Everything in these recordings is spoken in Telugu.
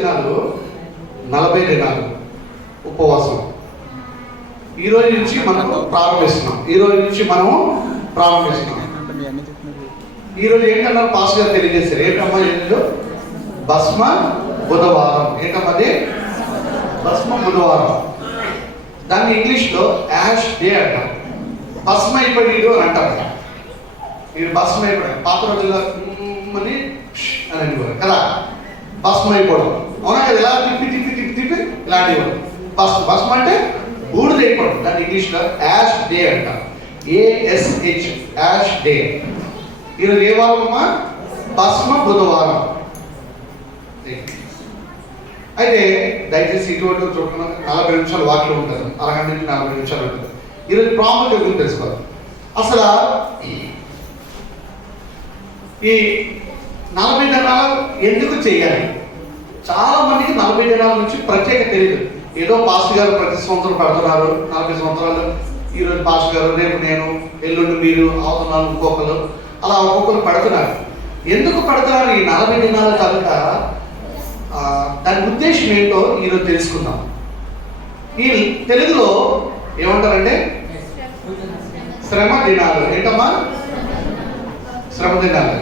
దినాలు 40 దినాలు ఉపవాసం. ఈరోజు నుంచి మనము ప్రారంభిస్తున్నాం. ఈరోజు ఏంటన్నారు పాస్ గారు తెలియజేశారు. ఏంటమ్మా ఈరోజు భస్మ బుధవారం. ఏంటమ్మది భస్మ బుధవారం. దాన్ని ఇంగ్లీష్లో యాష్ డే అంటారు. భస్మ అయిపోయాడు అని అంటారు. మీరు భస్మ అయిపోయాడు పాత రోజుల్లో అని అనేవారు కదా, భస్మ అయిపోవడం. అవునా కదా, ఇలా తిప్పి ఇలాంటివి భస్మ అంటే బూడిద అయిపోవడం. దాన్ని ఇంగ్లీష్లో యాష్ డే అంటారు. ASH ash day. ఈరోజు ఏ వారమమ్మా? భస్మ బుధవారం. అయితే దయచేసి ఇటువంటి చూడకుండా 40 నిమిషాలు వాక్యం ఉంటుంది, అరగంట నుంచి 40 నిమిషాలు ఉంటుంది. ఈరోజు ప్రాముఖ్యత గురించి తెలుసుకోవాలి. అసలు ఈ 40 దినాలు ఎందుకు చేయాలి? చాలా మందికి 40 దినాల నుంచి ప్రత్యేక తెలియదు. ఏదో పాస్టర్ గారు ప్రతి సంవత్సరం పడుతున్నారు 40 సంవత్సరాలు. ఈరోజు పాస్టర్ గారు, రేపు నేను, ఎల్లుండి మీరు, అవుతున్నారు ఇంకొకరు, అలా ఒక్కొక్కరు పడుతున్నారు. ఎందుకు పడుతున్నారు ఈ 40 దినాల కనుక? దాని ఉద్దేశం ఏంటో ఈరోజు తెలుసుకుందాం. ఈ తెలుగులో ఏమంటారంటే శ్రమ దినాలు. ఏంటమ్మా శ్రమ దినాలు?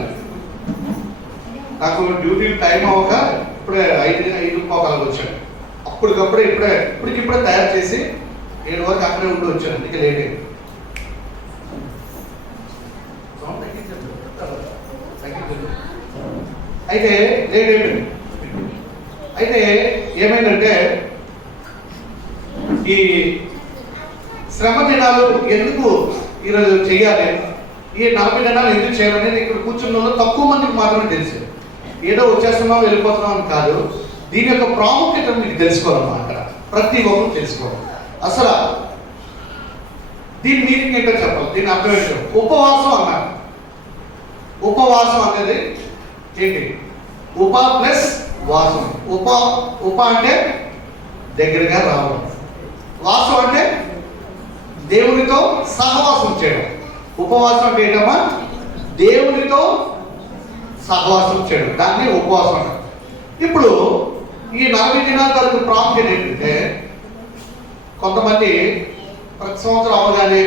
నాకు డ్యూటీ టైం అవ్వక ఇప్పుడే 5:05 వచ్చాను. అప్పటికప్పుడే ఇప్పటికిప్పుడే తయారు చేసి 7 వరకు అక్కడే ఉండి వచ్చాను. అందుకే లేట్ అయింది. అయితే లేట్ అయిపోయింది. అయితే ఏమైందంటే ఈ శ్రమ దినాలు ఎందుకు ఈరోజు చేయాలి, ఈ 40 దినాలు ఎందుకు చేయాలనేది ఇక్కడ కూర్చున్న వాళ్ళు తక్కువ మందికి మాత్రమే తెలుసు. ఏదో వచ్చేస్తున్నాం వెళ్ళిపోతున్నాం అని కాదు. దీని యొక్క ప్రాముఖ్యత మీకు తెలుసుకోవాలమ్మా. అక్కడ ప్రతి ఒక్కరు తెలుసుకోవాలి. అసలు దీని మీనింగ్ ఏంటో చెప్పాలి, దీని అర్థం ఏంటో. ఉపవాసం అన్నారు. ఉపవాసం అనేది ఏంటి? ఉప ప్లస్ వాసం. ఉప అంటే దగ్గరగా రావడం, వాసం అంటే దేవునితో సహవాసం చేయడం. ఉపవాసం అంటే ఏంటమ్మా? దేవునితో సహవాసం చేయడం, దాన్ని ఉపవాసం అంటారు. ఇప్పుడు ఈ 40 దినాల వరకు ప్రాముఖ్యత ఏంటంటే, కొంతమంది ప్రతి సంవత్సరం అవగానే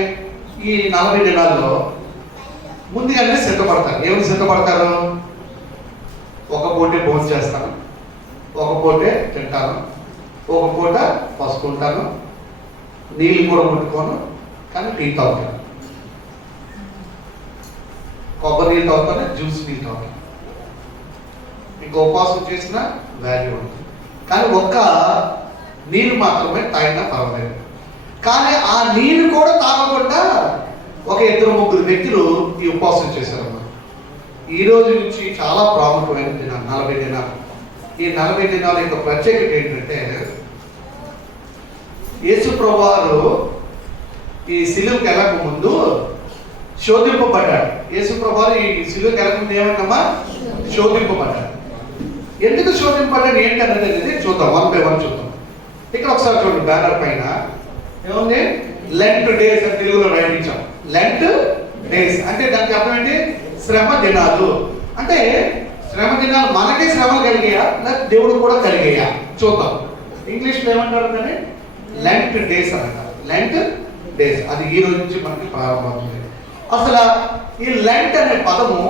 ఈ 40 దినాల్లో ముందుగానే సిద్ధపడతారు. ఏమైనా సిద్ధపడతారు? ఒక పూటే భోజనం చేస్తాను, ఒక పూటే తింటాను, ఒక పూట పసుకుంటాను, నీళ్ళు కూడా ముట్టుకోను, కానీ టీ తాగుతాను, కొబ్బరి నీళ్ళు తాగుతాను, జ్యూస్ నీళ్ళు తాగుతాను. ఇంకా ఉపవాసం చేసిన వాల్యూ ఉంటుంది. కానీ ఒక్క నీరు మాత్రమే తాగినా పర్వాలేదు. కానీ ఆ నీరు కూడా తాగకుండా ఒక 2-3 వ్యక్తులు ఈ ఉపవాసం చేశారన్నమాట. ఈ రోజు నుంచి చాలా ప్రాముఖ్యమైన దినాలు 40 దినాలు. ఈ 40 దినాల యొక్క ప్రత్యేకత ఏంటంటే, యేసు ప్రభువారు ఈ సిలువకి వెళ్ళక ముందు శోధింపబడ్డాడు. యేసు ప్రభువారు ఈ సిలువకి వెళ్ళక ముందు ఏమంటామా? శోధింపబడ్డాడు. ఎందుకు శోధింపబడ్డాడు ఏంటనేది చూద్దాం, 1 by 1 చూద్దాం. ఇక్కడ ఒకసారి చూడండి, బ్యానర్ పైన ఏముంది? లెంట్ డేస్ అని తెలుగులో రాయించాం. లెంట్ డేస్ అంటే దానికి అర్థం ఏంటి? శ్రమ దినాలు. అంటే శ్రమ దినాలు మనకే శ్రమలు కలిగాయా, లేకపోతే దేవుడు కూడా కలిగాయా చూద్దాం. ఇంగ్లీష్లో ఏమంటారు? కానీ లెంట్ డేస్ అంటారు. లెంట్ డేస్ అది ఈ రోజు నుంచి మనకి ప్రారంభమవుతుంది. అసలు ఈ లెంట్ అనే పదము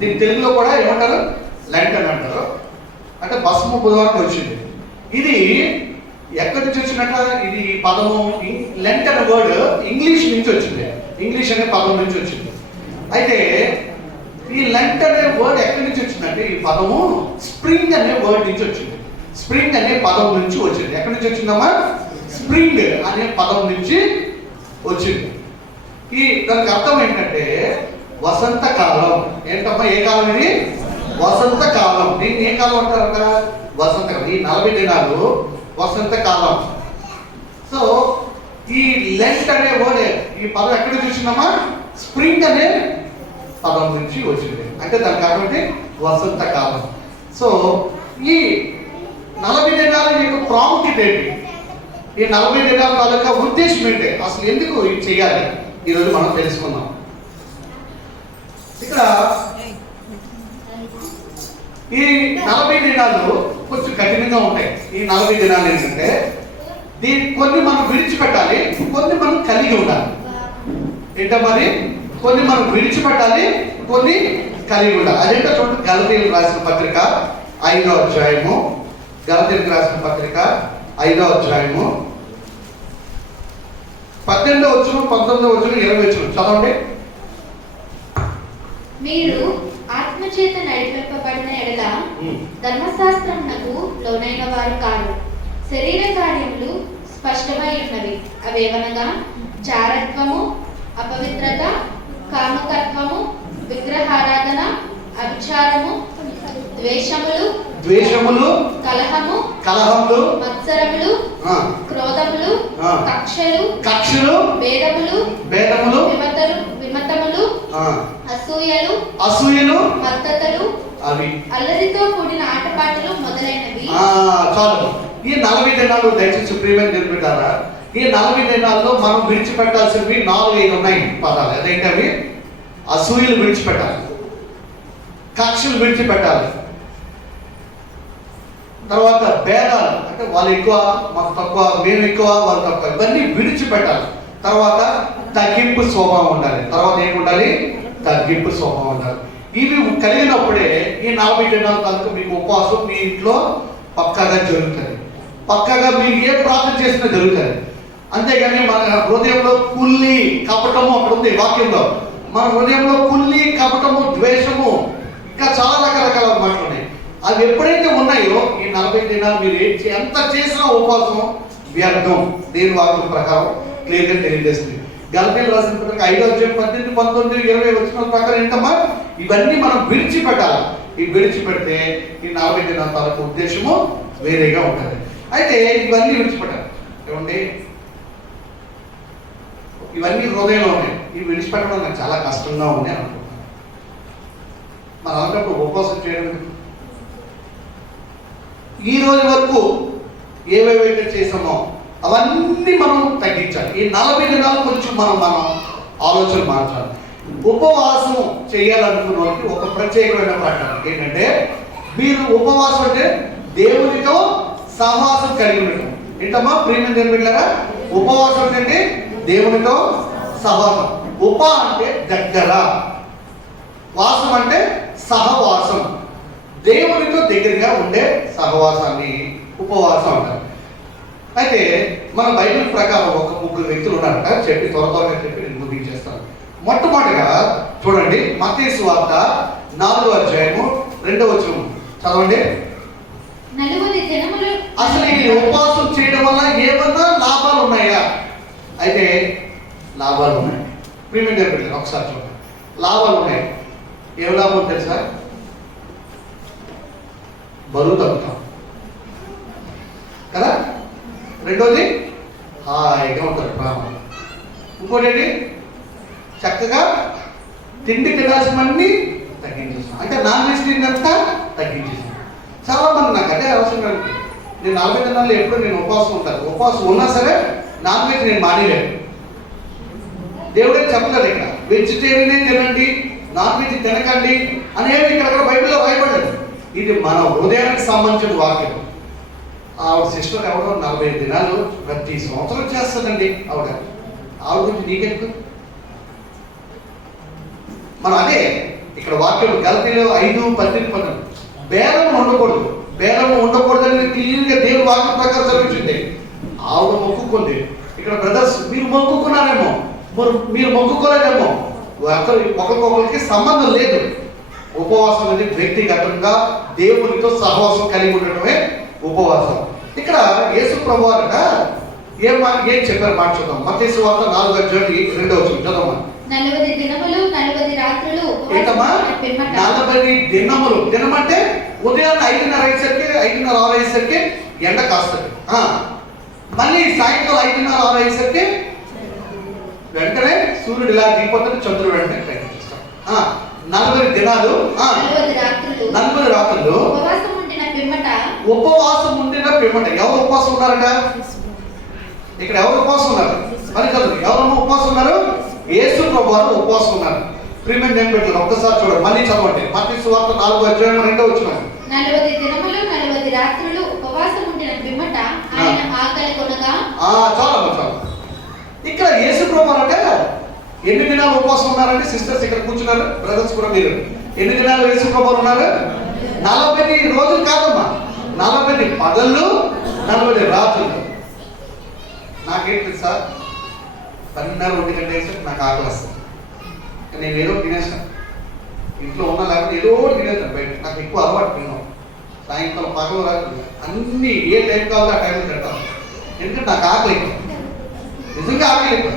దీని తెలుగులో కూడా ఏమంటారు? లెంట్ అని అంటారు. అంటే భస్మ బుధవారం వచ్చింది. ఇది ఎక్కడి నుంచి వచ్చినట్ట? ఇది పదము లెంట్ అనే వర్డ్ ఇంగ్లీష్ నుంచి వచ్చింది. ఇంగ్లీష్ అనే పదం నుంచి వచ్చింది. అయితే ఈ లెంట్ అనే వర్డ్ ఎక్కడి నుంచి వచ్చిందంటే, ఈ పదము స్ప్రింగ్ అనే వర్డ్ నుంచి వచ్చింది. స్ప్రింగ్ అనే పదం నుంచి వచ్చింది. ఎక్కడి నుంచి వచ్చిందమ్మా? స్ప్రింగ్ అనే పదం నుంచి వచ్చింది. ఈ దానికి అర్థం ఏంటంటే వసంతకాలం. ఏంటమ్మా? ఏ కాలం ఇది? వసంతకాలం. దీన్ని ఏ కాలం అంటారట? వసంతకాలం. ఈ 40 దినాలు వసంతకాలం. సో ఈ లెంట్ అనే వర్డ్, ఈ పదం ఎక్కడి నుంచి వచ్చిందమ్మా? స్ప్రింగ్ అనే పదం నుంచి వచ్చింది. అంటే దానికి అర్థం ఏంటి? వసంతకాలం. సో ఈ 40 దినాల యొక్క ప్రాముఖ్యత ఏంటి? ఈ 40 దినాల తాలూకా ఉద్దేశం ఏంటి? అసలు ఎందుకు ఇది చేయాలి? ఈరోజు మనం తెలుసుకుందాం. ఇక్కడ ఈ 40 దినాలు కొంచెం కఠినంగా ఉంటాయి. ఈ 40 దినాలు ఏంటంటే కొన్ని మనం విడిచిపెట్టాలి, కొన్ని మనం కలిగి ఉండాలి. ఏంటో మరి కొన్ని మనం విడిచిపెట్టాలి, కొన్ని కలిగి ఉండాలి. అదేంటో చూడండి, గలతీయులకు రాసిన పత్రిక 5వ అధ్యాయము, గలతీయులకు రాసిన పత్రిక 5వ అధ్యాయము 18వ వచనం, 19వ వచనం, 20వ వచనం చదవండి. మీరు ఆత్మచేత నడిపింపబడిన ఎడల ధర్మశాస్త్రమునకు లోనైన వారు కారు. శరీర కార్యములు స్పష్టమై ఉన్నవి. అవేవనగా చారత్వము, అపవిత్రత, కామకత్వము, విగ్రహారాధన, అవిచారము, ద్వేషములు, కలహములు, మత్సరములు, క్రోధములు, కక్షలు, భేదములు, విమతములు, అసూయలు, మత్తతలు, అవి అల్లరితో కూడిన ఆటపాటలు మొదలైనవి. చాలు. ఈ 40 దినాలు దయచేసి ప్రియమైన నిలబెట్టారా, ఈ 40 దినాల్లో మనం విడిచిపెట్టాల్సినవి 4-5 ఉన్నాయి పదాలు. అదేంటవి? అసూయలు విడిచిపెట్టాలి, కక్షలు విడిచిపెట్టాలి, తర్వాత భేదాలు, అంటే వాళ్ళు ఎక్కువ మాకు తక్కువ, మేము ఎక్కువ వాళ్ళు తక్కువ, ఇవన్నీ విడిచిపెట్టాలి. తర్వాత తగ్గింపు స్వభావం ఉండాలి. తర్వాత ఏముండాలి? తగ్గింపు స్వభావం ఉండాలి. ఇవి కలిగినప్పుడే ఈ 40 దినాల తనకు మీకు ఉపవాసం మీ ఇంట్లో పక్కాగా జరుగుతుంది. పక్కాగా మీరు ఏ ప్రార్థన చేసినా జరుగుతుంది. అంతేగాని మన హృదయంలో కుల్లి కపటము, అక్కడ ఉంది వాక్యంలో, మన హృదయంలో కుల్లి కపటము, ద్వేషము, ఇంకా చాలా రకరకాల మాటలు ఉన్నాయి. అవి ఎప్పుడైతే ఉన్నాయో ఈ 40 దినాలు మీరు ఎంత చేసినా ఉపవాసం వ్యర్థం. దేని వాక్యం ప్రకారం క్లియర్గా తెలియజేస్తుంది. గలతీయులకు రాసిన పత్రిక 5వ అధ్యాయం 18, 19, 20 వచనాల ప్రకారం ఏంటమ్మా? ఇవన్నీ మనం విడిచిపెట్టాలి. ఈ విడిచిపెడితే ఈ 40 దినాల తాలూకు ఉద్దేశము వేరేగా ఉంటుంది. అయితే ఇవన్నీ విడిచిపెట్టాలి. ఏమండి, ఇవన్నీ హృదయంలో ఉన్నాయి. ఇవి విడిచిపెట్టడం నాకు చాలా కష్టంగా ఉంది అని అనుకుంటున్నాను. మరి అలాంటప్పుడు ఉపవాసం చేయడం ఈ రోజు వరకు ఏవేవైతే చేసామో అవన్నీ మనం తగ్గించాలి. ఈ 40 దినాలు కొంచెం మనం ఆలోచన మార్చాలి. ఉపవాసం చేయాలనుకున్న వాళ్ళకి ఒక ప్రత్యేకమైన ప్రకటన ఏంటంటే, మీరు ఉపవాసం అంటే దేవునితో సహవాసం కలిగి ఉండటం. ఏంటమ్మా ప్రియమైన దేవుని బిడ్డలారా? ఉపవాసం అంటే దేవునితో సహవాసం. అంటే దగ్గర, వాసం అంటే సహవాసం. దేవునితో దగ్గరగా ఉండే సహవాసాన్ని ఉపవాసం అంటారు. అయితే మన బైబిల్ ప్రకారం ఒక 3 వ్యక్తులు ఉన్నారట. చెప్పి త్వరగా చెప్పి నేను ముగించేస్తాను. మొట్టమొదటిగా చూడండి, మత్తయి సువార్త 4వ అధ్యాయము 2వ వచనం చదవండి. అసలు ఈ ఉపవాసం చేయడం వల్ల ఏమన్నా లాభాలు ఉన్నాయా? అయితే లాభాలు ఉన్నాయి. ప్రియమైన దేవుని ఒకసారి చూడండి, లాభాలు ఉన్నాయి. ఏం లాభం తెలుసా? బరువు తగ్గుతాం కదా. రెండోది హాయిగా ఉంటారు ప్రాణం. ఇంకోటి ఏంటి? చక్కగా తిండి తినాల్సినవన్నీ తగ్గించేసాం. అంటే నాన్ వెజ్ తిన్నంతా తగ్గించేసాం. చాలా మంది నాకు అదే అవసరం లేదు. నేను 40 దినాల్లో ఎప్పుడు నేను ఉపవాసం ఉంటాను. ఉపవాసం ఉన్నా సరే నాన్ వెజ్ నేను మానేలేను. దేవుడే చెప్పలేదు ఇక్కడ వెజిటేరియనే తినండి, నాన్ వెజ్ తినకండి అనేవి ఇక్కడ బైబిల్లో రాయబడలేదు. ఇది మన హృదయానికి సంబంధించిన వాక్యం. ఆవిడ సిస్టర్ ఎవరో 45 దినాలు ప్రతి సంవత్సరం చేస్తుందండి. ఆవిడ గురించి నీకెందుకు? మనం అదే ఇక్కడ వాక్యం గలతీయులు 5:18 బేరం ఉండకూడదు. బేరం ఉండకూడదని క్లియర్గా దేవుని వాక్యం ప్రకారం చదివించింది. ఆవిడ మొక్కుకుంది. ఇక్కడ బ్రదర్స్ మీరు మొక్కుకున్నారేమో, మీరు మొక్కుకోలేదేమో, ఒకరికొకరికి సంబంధం లేదు. ఉపవాసం అనేది వ్యక్తిగతంగా దేవునితో సహవాసం కలిగి ఉండటమే ఉపవాసం. ఇక్కడ యేసు ప్రభువారట ఏం చెప్పారు మాట చూద్దాం. మత్తయి సువార్త 4వ అధ్యాయం 2వ వచనం చదవమా. 40 దినములు 40 రాత్రులు ఏంటమ్మా 40 దినములు? దినం అంటే ఉదయాన్నే 5:30 అయ్యేసరికి 5:30 6 అయ్యేసరికి ఎండ కాస్తుంది. మళ్ళీ సాయంత్రం 5:30 6 అయ్యేసరికి వెంటనే సూర్యుడు ఇలా దిగిపోతుంది, చంద్రుడు వెంటనే ప్రయత్నిస్తాం. 40 దినాలు 40 రాత్రులు ఉపవాసం ఉండిన పిమ్మట ఎవరు ఉపవాసం ఉన్నారట? ఇక్కడ ఎవరు ఉపవాసం ఉన్నారు? మరి చదువు, ఎవరన్నా ఉపవాసం ఉన్నారు? యేసు ప్రభువారు ఉపవాసం ఉన్నారు. ప్రియమైన దేవుని బిడ్డలారా ఒక్కసారి చూడండి, మళ్ళీ చదవండి. మత్తయి సువార్త 4వ అధ్యాయం 2వ వచనం. 40 దినములు 40 రాత్రులు ఉపవాసం ఉండిన పిమ్మట ఆయన ఆకలి కొనగా. చాలా ఇక్కడ యేసు ప్రభు అంటే ఎన్ని దినాలు ఉపవాసం ఉన్నారంటే సిస్టర్స్ ఇక్కడ కూర్చున్నారు, బ్రదర్స్ కూడా మీరు ఎన్ని దినాలు యేసు ప్రభు ఉన్నారు? 40 రోజులు కాదమ్మా, 40 పగళ్ళు 40 రాత్రులు. నాకేంటి సార్ 12:30 1 గంట నాకు ఆకలి వస్తుంది, నేను ఏదో తినేస్తాను, ఇంట్లో ఉన్నా లేకపోతే ఏదో తినేస్తాను బయట. నాకు ఎక్కువ అలవాటు తిన్నాం, సాయంకాలం పగలు రాత్రి అన్ని ఏ టైం కావాలో ఆ టైంలో తింటాను, ఎందుకంటే నాకు ఆకలి ఎక్కువ, నిజంగా ఆకలి ఎక్కువ.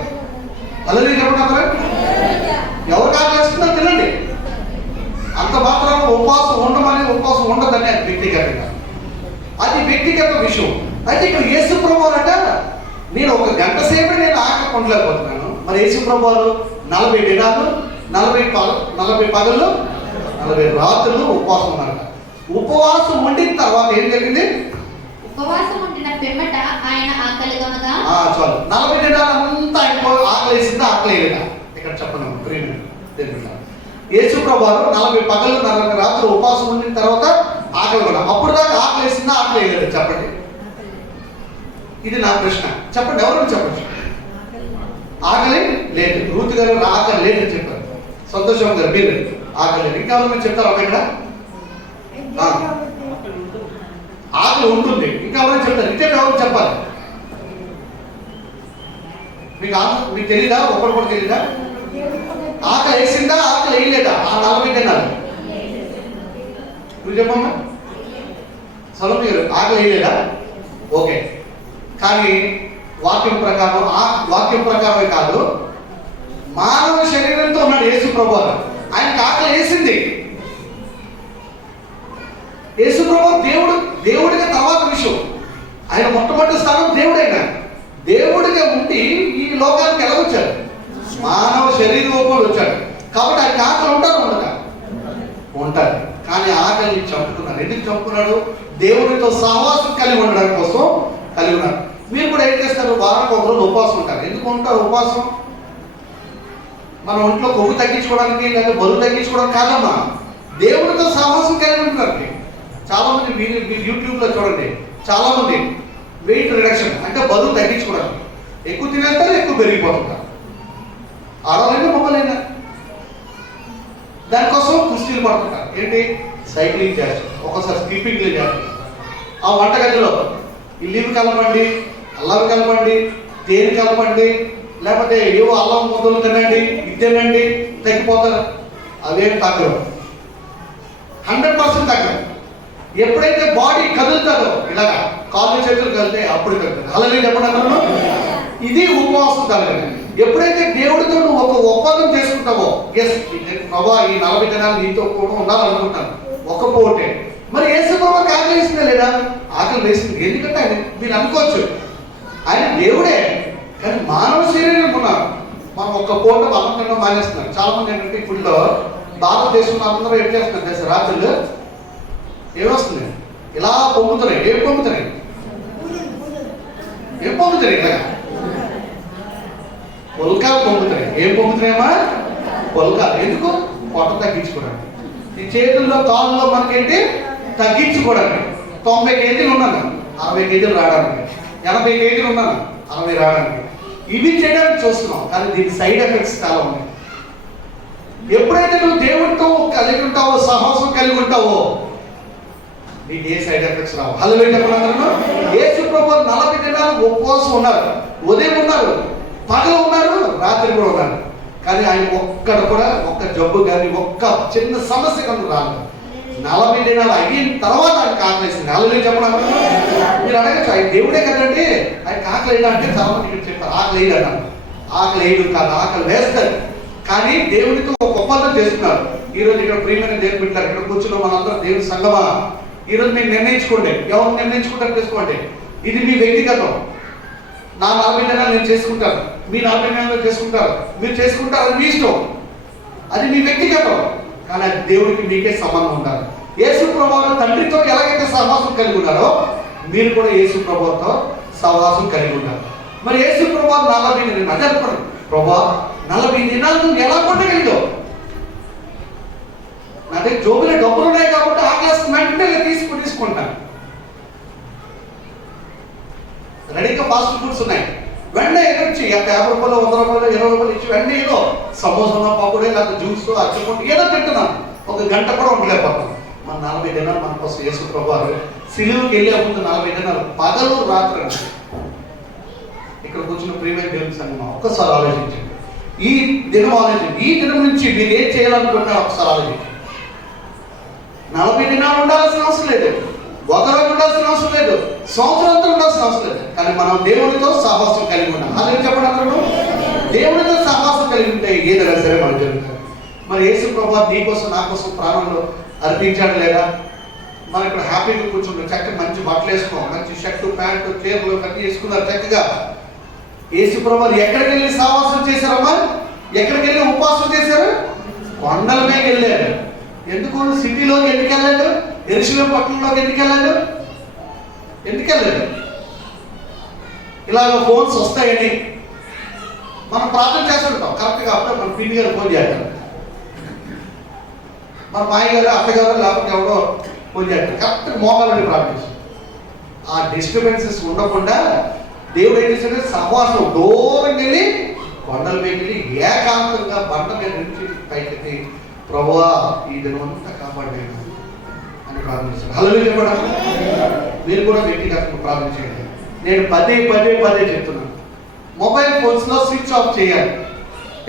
అలాగే చెప్పండి, ఎవరికి ఆకలి వేస్తుందో తినండి, అంత మాత్రం ఉపవాసం ఉండదని అది వ్యక్తిగతంగా, అది వ్యక్తిగత విషయం. అయితే ఇక్కడ యేసు ప్రభు అంట నేను 1 గంట సేపు నేను ఆకలి ఉండలేకపోతున్నాను. మరి యేసు ప్రభు 40 దినాలు 40 పగళ్ళు 40 రాత్రులు ఉపవాసం ఉన్నారట. ఉపవాసం ఉండిన తర్వాత ఏం జరిగింది? ఉపవాసం ఉండిన పిమ్మట ఆయన ఆకలి కొనగా. చాలు 40 దినాలు అంతా ఆకలి వేసిందా ఆకలి వేయలేదా? ఇక్కడ చెప్పండి ప్రియమైన యేసు ప్రభు 40 పగళ్ళు 40 రాత్రులు ఉపవాసం ఉండిన తర్వాత ఆకలి కొన. అప్పుడు దాకా ఆకలి వేసిందా ఆకలి వేయలేదు? చెప్పండి, ఇది నా ప్రశ్న. చెప్పండి, ఎవరు చెప్పండి. ఆకలి లేదు. రూత్ గారు ఆకలి లేదని చెప్పారు. సంతోషం గారు మీరు ఆకలి లేదు. ఇంకా మీరు చెప్తారు అక్కడ ఆకలి ఉంటుంది. ఇంకా ఎవరైనా చెప్తారు. ఇంటే ఎవరు చెప్పాలి? మీకు తెలీదా? ఒకరు కూడా తెలీదా? ఆకలి వేసిందా ఆకలి వేయలేదా? ఆ 40 దినాలు నువ్వు చెప్పమ్మా. సొలొమోను గారు ఆకలి వేయలేదా? ఓకే. కానీ వాక్యం ప్రకారమే కాదు, మానవ శరీరంతో ఉన్నాడు యేసు ప్రభు. ఆయనకు ఆకలి వేసింది. యేసు ప్రభు దేవుడిగా తర్వాత విషయం. ఆయన మొట్టమొదటి స్థానం దేవుడైనా దేవుడిగా ఉండి ఈ లోకానికి ఎలా వచ్చాడు? మానవ శరీర రూపంలో వచ్చాడు. కాబట్టి ఆయన ఆకలి ఉంటారు. కానీ ఆకలిని చంపుకున్నాడు. ఎందుకు చంపుకున్నాడు? దేవుడితో సహవాసం కలిగి ఉండడం కోసం కలిగి ఉన్నారు. మీరు కూడా ఏం చేస్తారు? వారానికి 1 రోజు ఉపవాసం ఉంటారు. ఎందుకు ఉంటారు ఉపవాసం? మన ఒంట్లో కొవ్వు తగ్గించుకోవడానికి లేదా బరువు తగ్గించుకోవడానికి కాదమ్మా, దేవుడితో సహవాసం కలిగి ఉంటున్నారు. చాలా మంది మీరు యూట్యూబ్లో చూడండి, చాలా మంది వెయిట్ రిడక్షన్ అంటే బరువు తగ్గించుకోవడానికి ఎక్కువ తినేస్తారు, ఎక్కువ పెరిగిపోతుంటారు. ఆడవాళ్ళైనా మమ్మల్ని దానికోసం కుస్తీలు పడుతుంటారు. ఏంటి? సైక్లింగ్ చేస్తారు, ఒక్కోసారి స్కిప్పింగ్లు చేస్తారు. ఆ వంటగదిలో ఈ లీవ్ కలపండి, అల్లం కలపండి, తేనె కలపండి, లేకపోతే ఏవో అల్లం ముద్దలు తినండి, ఇది తినండి, తగ్గిపోతారు. అవేం తగ్గవు, 100% తగ్గవు. ఎప్పుడైతే బాడీ కదులుతారో ఇలాగా కాళ్ళు చేతులు కలితే అప్పుడు కలుగుతుంది. అలాగే చెప్పడం ఇది ఉపవాసం కలగదు. ఎప్పుడైతే దేవుడితో నువ్వు ఒక ఒప్పందం చేసుకుంటావో, ఎస్ ప్రభా ఈ 40 దినాలు నీతో కూడా ఉండాలనుకుంటాను, ఒక్క పోటే. మరి యేసు ప్రభువుకి ఆకలి వేసిందా లేదా? ఆకలి వేసింది. ఎందుకంటే ఆయన మీరు అనుకోవచ్చు ఆయన దేవుడే, కానీ మానవ శరీరం ఉన్నారు. మనం ఒక్క పూట బలంగా మానేస్తున్నారు. చాలా మంది ఏంటంటే ఇప్పుడు భారతదేశంలో అందరూ ఏం చేస్తున్నారు దేశ రాత్రులు ఏమొస్తుంది? ఇలా పొంగుతున్నాయి. ఏం పొంగుతున్నాయి? ఇలా పొలకాలు పొంగుతున్నాయి. ఏం పొంగుతున్నాయమ్మా? పొలకాలు. ఎందుకు? పొట్ట తగ్గించుకోవడానికి. ఈ చేతుల్లో కాళ్ళలో మనకేంటి? తగ్గించుకోవడానికి. 90 కేజీలు ఉన్నాను 60 కేజీలు రావడానికి, 80 కేజీలు ఉన్నాను 60 రావడానికి. ఇవి చేయడానికి చూస్తున్నాం, కానీ దీని సైడ్ ఎఫెక్ట్స్ చాలా ఉన్నాయి. ఎప్పుడైతే నువ్వు దేవుడితో కలిగి ఉంటావో, సహవాసం కలిగి ఉంటావో, నీకు ఏ సైడ్ ఎఫెక్ట్స్ రావు. హల్లెలూయా చెప్పండి. యేసు ప్రభువు 40 దినాలు ఉపవాసం ఉన్నారు. ఉదయం ఉన్నారు, పగలు ఉన్నారు, రాత్రి కూడా ఉన్నారు. కానీ ఆయన ఒక్క జబ్బు కానీ ఒక్క చిన్న సమస్య కనుక రాదు. 40 దినాలు అయిన తర్వాత ఆయన ఆకలేసింది. హల్లెలూయా చెప్పండి. మీరు అడగచ్చు, ఆయన దేవుడే కదండి, ఆయన ఆకలి వేయడం అంటే చాలా మంది ఇక్కడ చెప్పారు ఆకలి వేయడం. ఆకలి వేయడం కాదు, ఆకలి వేస్తారు. కానీ దేవుడితో ఒక ఒప్పందం చేస్తున్నారు. ఈరోజు ఇక్కడ ప్రియమైన దేవుని బిడ్డలారా, ఇక్కడ కూర్చున్న మనందరం దేవుని సంగమా, ఈరోజు మీరు నిర్ణయించుకోండి. ఎవరు నిర్ణయించుకుంటారు చేసుకోండి. ఇది మీ వ్యక్తిగతం. నా 40 దినాలు నేను చేసుకుంటాను, మీ 40 దినాలు చేసుకుంటారు, మీరు చేసుకుంటారు, అది మీ ఇష్టం, అది మీ వ్యక్తిగతం. కానీ అది దేవుడికి మీకే సంబంధం ఉండాలి. యేసు ప్రభువు తండ్రితో ఎలాగైతే సహవాసం కలిగి ఉన్నారో మీరు కూడా యేసు ప్రభువుతో సహవాసం కలిగి ఉన్నారు. మరి యేసు ప్రభువు 40 దినాలు అదే అనుకోండి, ప్రభా 40 దినాలు నువ్వు ఎలా కొట్టగలిగావు? అంటే జోబులో డబ్బులు ఉన్నాయి కాబట్టి ఆ క్లాస్ వెంటనే తీసుకుంటాను. రెడీగా ఫాస్ట్ ఫుడ్స్ ఉన్నాయి, వెంటనే ఎదుర్చి 50 రూపాయలు 100 రూపాయలు 20 రూపాయలు ఇచ్చి వెంటనే ఏదో సమోసా పకోడీ లేకపోతే జ్యూస్ అచ్చుకుంటూ ఏదో తింటున్నాను. ఒక గంట కూడా ఉండలేకపోతాను. మన 40 దినాలు మన కోసం యేసు ప్రభువారు సిలువకి వెళ్ళే ముందు 40 దినాలు పగలు రాత్రి ఇక్కడ కూర్చున్న ప్రియమైన దేవుని సంగమం ఒక్కసారి ఆలోచించండి. ఈ దినం ఆలోచించండి. ఈ దినం నుంచి మీరు ఏం చేయాలనుకుంటున్నారు ఒకసారి ఆలోచించండి. 40 దినాలు ఉండాల్సిన అవసరం లేదు, ఒకరోజు ఉండాల్సిన అవసరం లేదు, సంవత్సరం అంతా ఉండాల్సిన అవసరం లేదు. కానీ మనం దేవుడితో సహవాసం కలిగి ఉన్నాం. అదే చెప్పండి అందరూ. దేవుడితో సహవాసం కలిగి ఉంటే ఏదైనా సరే మనం జరుగుతుంది. మరి యేసు ప్రభువు నీ కోసం నా కోసం ప్రాణంలో అర్పించాడు లేదా? మనం ఇక్కడ హ్యాపీగా కూర్చుంటాం, చక్కగా మంచి బట్టలు వేసుకోం, మంచి షర్టు ప్యాంటు చీరలు కట్టి వేసుకున్నారు చక్కగా. యేసు ప్రభువు ఎక్కడికి వెళ్ళి సహవాసం చేశారమ్మా? ఎక్కడికి వెళ్ళి ఉపవాసం చేశారు? కొండల మీద వెళ్ళారు. ఎందుకు? సిటీలోకి ఎందుకు వెళ్ళాడు? యెరూషలేము పట్టణంలోకి ఎందుకు వెళ్ళాడు? ఎందుకు వెళ్ళాడు? ఇలాగ ఫోన్స్ వస్తాయని మనం ప్రార్థన చేస్తుంటాం. కరెక్ట్గా అప్పుడే మన పిన్ని గారు ఫోన్ చేస్తారు, మన మాయ గారు అత్తగారు లేకపోతే ఎవరో ఫోన్ చేస్తారు. కరెక్ట్గా మోకాలని ప్రార్థిస్తాం. ఆ డిస్టర్బెన్సెస్ ఉండకుండా దేవుడు ఏం చేశాడు? సహవాసం దూరం వెళ్ళి కొండల మీద వెళ్ళి ఏకాంతంగా బండ మీద నుంచి పైకెత్తి ప్రభువా ఈ దినమంతా కాపాడలేను అని ప్రార్థిస్తాడు. హల్లెలూయా చెప్పండి. మీరు కూడా వ్యక్తిగతంగా ప్రార్థన చేయండి. నేను పదే పదే పదే చెప్తున్నాను, మొబైల్ ఫోన్స్లో స్విచ్ ఆఫ్ చేయాలి.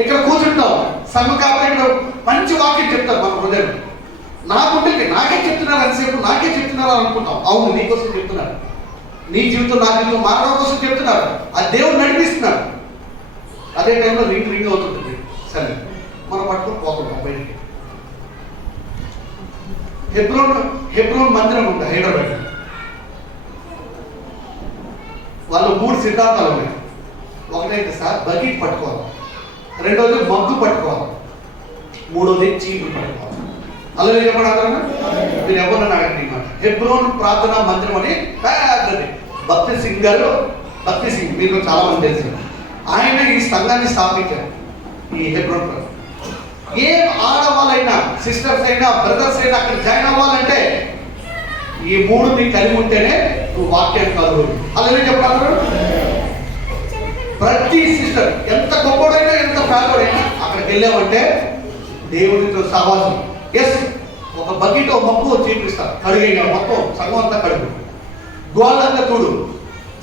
ఇక్కడ కూర్చుంటాం సంఘ కాబట్టి మంచి వాక్యం చెప్తారు మన హృదయం. నాకే చెప్తున్నారు అంతసేపు, నాకే చెప్తున్నారు అనుకుంటాం. అవును, నీకోసం చెప్తున్నారు. నీ జీవితం నా జీవితం మానవ కోసం చెప్తున్నారు. ఆ దేవుడు నడిపిస్తున్నారు. అదే టైంలో రింగ్ అవుతుంది. సరే, మనం పట్టుకొని పోతుంటాం బయటికి. హెబ్రోన్ మందిరం ఉంది హైదరాబాద్. వాళ్ళు 3 సిద్ధాంతాలు ఉన్నాయి. ఒకటైతే సార్ బకెట్ పట్టుకోవాలి, రెండోది మగ్గు పట్టుకోవాలి, మూడోది చీపులు పట్టుకోవాలి. అలా చెప్పడం మీరు ఎవరన్నా అడగండి. హెబ్రోన్ ప్రార్థనా మందిరం అని పెద్దది. భక్తి సింగ్ మీకు చాలా మంది తెలుసు. ఆయన ఈ సంఘాన్ని స్థాపించారు. ఈ హెబ్రోన్ ఏ ఆడవాళ్ళైనా సిస్టర్స్ అయినా బ్రదర్స్ అయినా అక్కడ జాయిన్ అవ్వాలంటే ఈ 3 కలిగి ఉంటేనే నువ్వు వాక్యాన్ని కాదు. అలాగే చెప్పారు. ప్రతి సిస్టర్ ఎంత గొప్పడైనా ఎంత పేదోడైనా అక్కడికి వెళ్ళామంటే దేవుడితో సహవాసం. ఎస్, ఒక బకెట్ మప్పు చేపిస్తారు, కడిగిన మొత్తం సంఘం అంతా కడుగు, గోళ్ళంతా చూడు.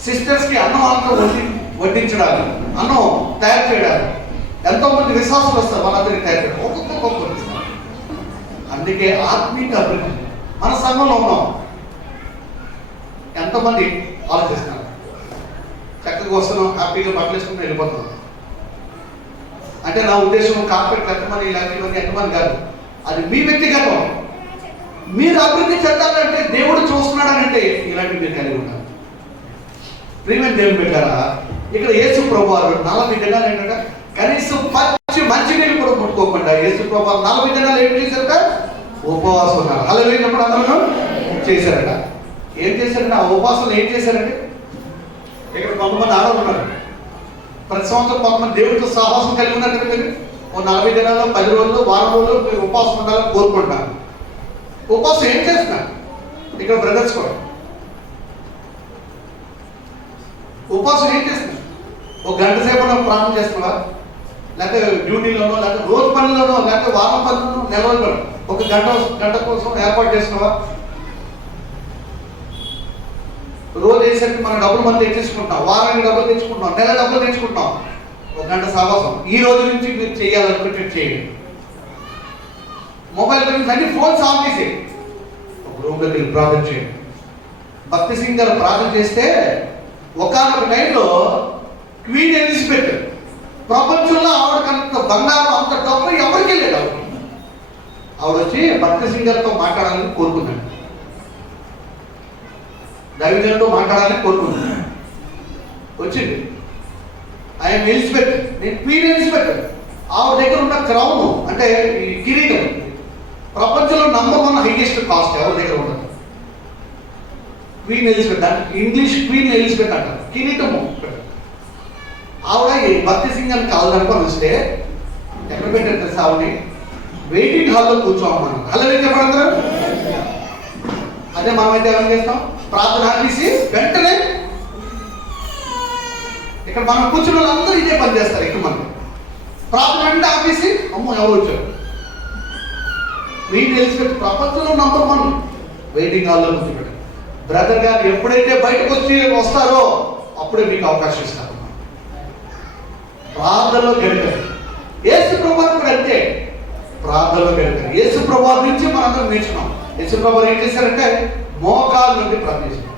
సిస్టర్స్కి అన్నం అంతా వడ్డించడానికి, అన్నం తయారు చేయడానికి ఎంతోమంది విశ్వాసాలు వస్తారు. వాళ్ళందరికీ తయారు చేయడం ఒక్కొక్క వడ్డిస్తారు. అందుకే ఆత్మీయ అభివృద్ధి మన సంఘంలో ఉన్నాం. ఎంతమంది ఆలోచిస్తున్నారు? చక్కగా వస్తున్నాం, హ్యాపీగా బట్టలు వేసుకుని వెళ్ళిపోతున్నాం. అంటే నా ఉద్దేశం కార్పెట్ ఎంతమంది ఇలాంటివన్నీ ఎంతమంది కాదు. అది మీ వ్యక్తిగతం. మీరు అభివృద్ధి చెందాలంటే దేవుడు చూస్తున్నాడనంటే ఇలాంటివి మీరు కలిగి ఉంటారు. ప్రియమైన దేవుని బిడ్డలారా, ఇక్కడ యేసు ప్రభువారు 40 దినాలు ఏంటంటే కనీసం మంచి నీళ్ళు కూడా ముట్టుకోకుండా యేసు ప్రభువారు 40 దినాలు ఏం చేశారట? ఉపవాసం ఉన్నారు. అలా లేనప్పుడు అందరూ చేశారట. ఏం చేశారంటే ఆ ఉపవాసంలో ఏం చేశారంటే, ఇక్కడ కొంతమంది ఆడవాళ్ళు ఉన్నారు. ప్రతి సంవత్సరం కొంతమంది దేవుడితో సహవాసం కలిగి ఉన్నట్టు మీరు 40 దినాల్లో 10 రోజులు వారం రోజులు మీరు ఉపవాసం ఉండాలని కోరుకుంటున్నారు. ఉపవాసం ఏం చేస్తున్నారు? ఇక్కడ బ్రదర్స్ కూడా ఉపవాసం ఏం చేస్తున్నారు? ఒక గంట సేపు ప్రార్థన చేస్తున్నావా? లేకపోతే డ్యూటీలోనో, లేకపోతే రోజు పనిలోనో, లేకపోతే వారం పనిలోనో, నెల రోజుల్లో ఒక గంట కోసం ఏర్పాటు చేస్తున్నావా? రోజు వేసరికి మన డబ్బులు మనం తెచ్చుకుంటాం, వారానికి డబ్బులు తెచ్చుకుంటాం, నెల డబ్బులు తెచ్చుకుంటాం. ఒక గంట సహవాసం ఈ రోజు నుంచి మీరు చేయాలనుకుంటే చేయండి. మొబైల్ గురించి అన్ని ఫోన్స్ ఆఫ్ చేసి ఒక రూమ్లో మీరు ప్రార్థన చేయండి. భక్తి సింగ్ గారు ప్రార్థన చేస్తే ఒకనొక టైంలో క్వీన్ ఎలిజబెత్ ప్రపంచంలో ఆవిడకంత బంగారం అంత డబ్బు ఎవరికి లేదు. ఆవిడ వచ్చి భక్తి సింగ్ గారితో మాట్లాడాలని కోరుకున్నాడు. దైవజనుడితో మాట్లాడాలని కోరుకున్నాడు. వచ్చింది. ఆయన ఎలిజబెత్, నేను క్వీన్ ఎలిజబెత్. ఆవిడ దగ్గర ఉన్న క్రౌన్ అంటే ఈ కిరీటం ప్రపంచంలో నంబర్ 1 హైయెస్ట్ కాస్ట్ ఎవరి దగ్గర ఉండదు. క్వీన్ ఎలిజబెత్ అంటే ఇంగ్లీష్ క్వీన్ ఎలిజబెత్ అంటారు. కిరీటము ఆవిడ భక్తి సింగ్ అని కావాలనుకొని వస్తే ఎక్కడ పెట్టారు తెలుసా? ఆవిడని వెయిటింగ్ హాల్లో కూర్చోమన్నాను. అలా చెప్పండి. అదే మనమైతే ఏం చేస్తాం, ప్రార్థన ఆపేసి వెంటనే ఇక్కడ మనం కూర్చున్న వాళ్ళందరూ ఇదే పని చేస్తారు. ఇక్కడ మనం ప్రార్థన అంటే ఆపేసి అమ్మో ఎవరు వచ్చారు. మీకు తెలిసి ప్రపంచంలో నంబర్ 1 వెయిటింగ్ హాల్లో కూర్చోబెట్టారు. బ్రదర్ గారు ఎప్పుడైతే బయటకు వస్తారో అప్పుడే మీకు అవకాశం ఇస్తారు. ప్రార్థనలో గడిపారు. యేసు ప్రభువు కూడా అంతే, ప్రార్థనలో గడిపారు. యేసు ప్రభువు నుంచి మనందరం నేర్చుకున్నాం. యేసు ప్రభువు ఏం చేశారంటే మోకాల నుండి ప్రార్థించారు.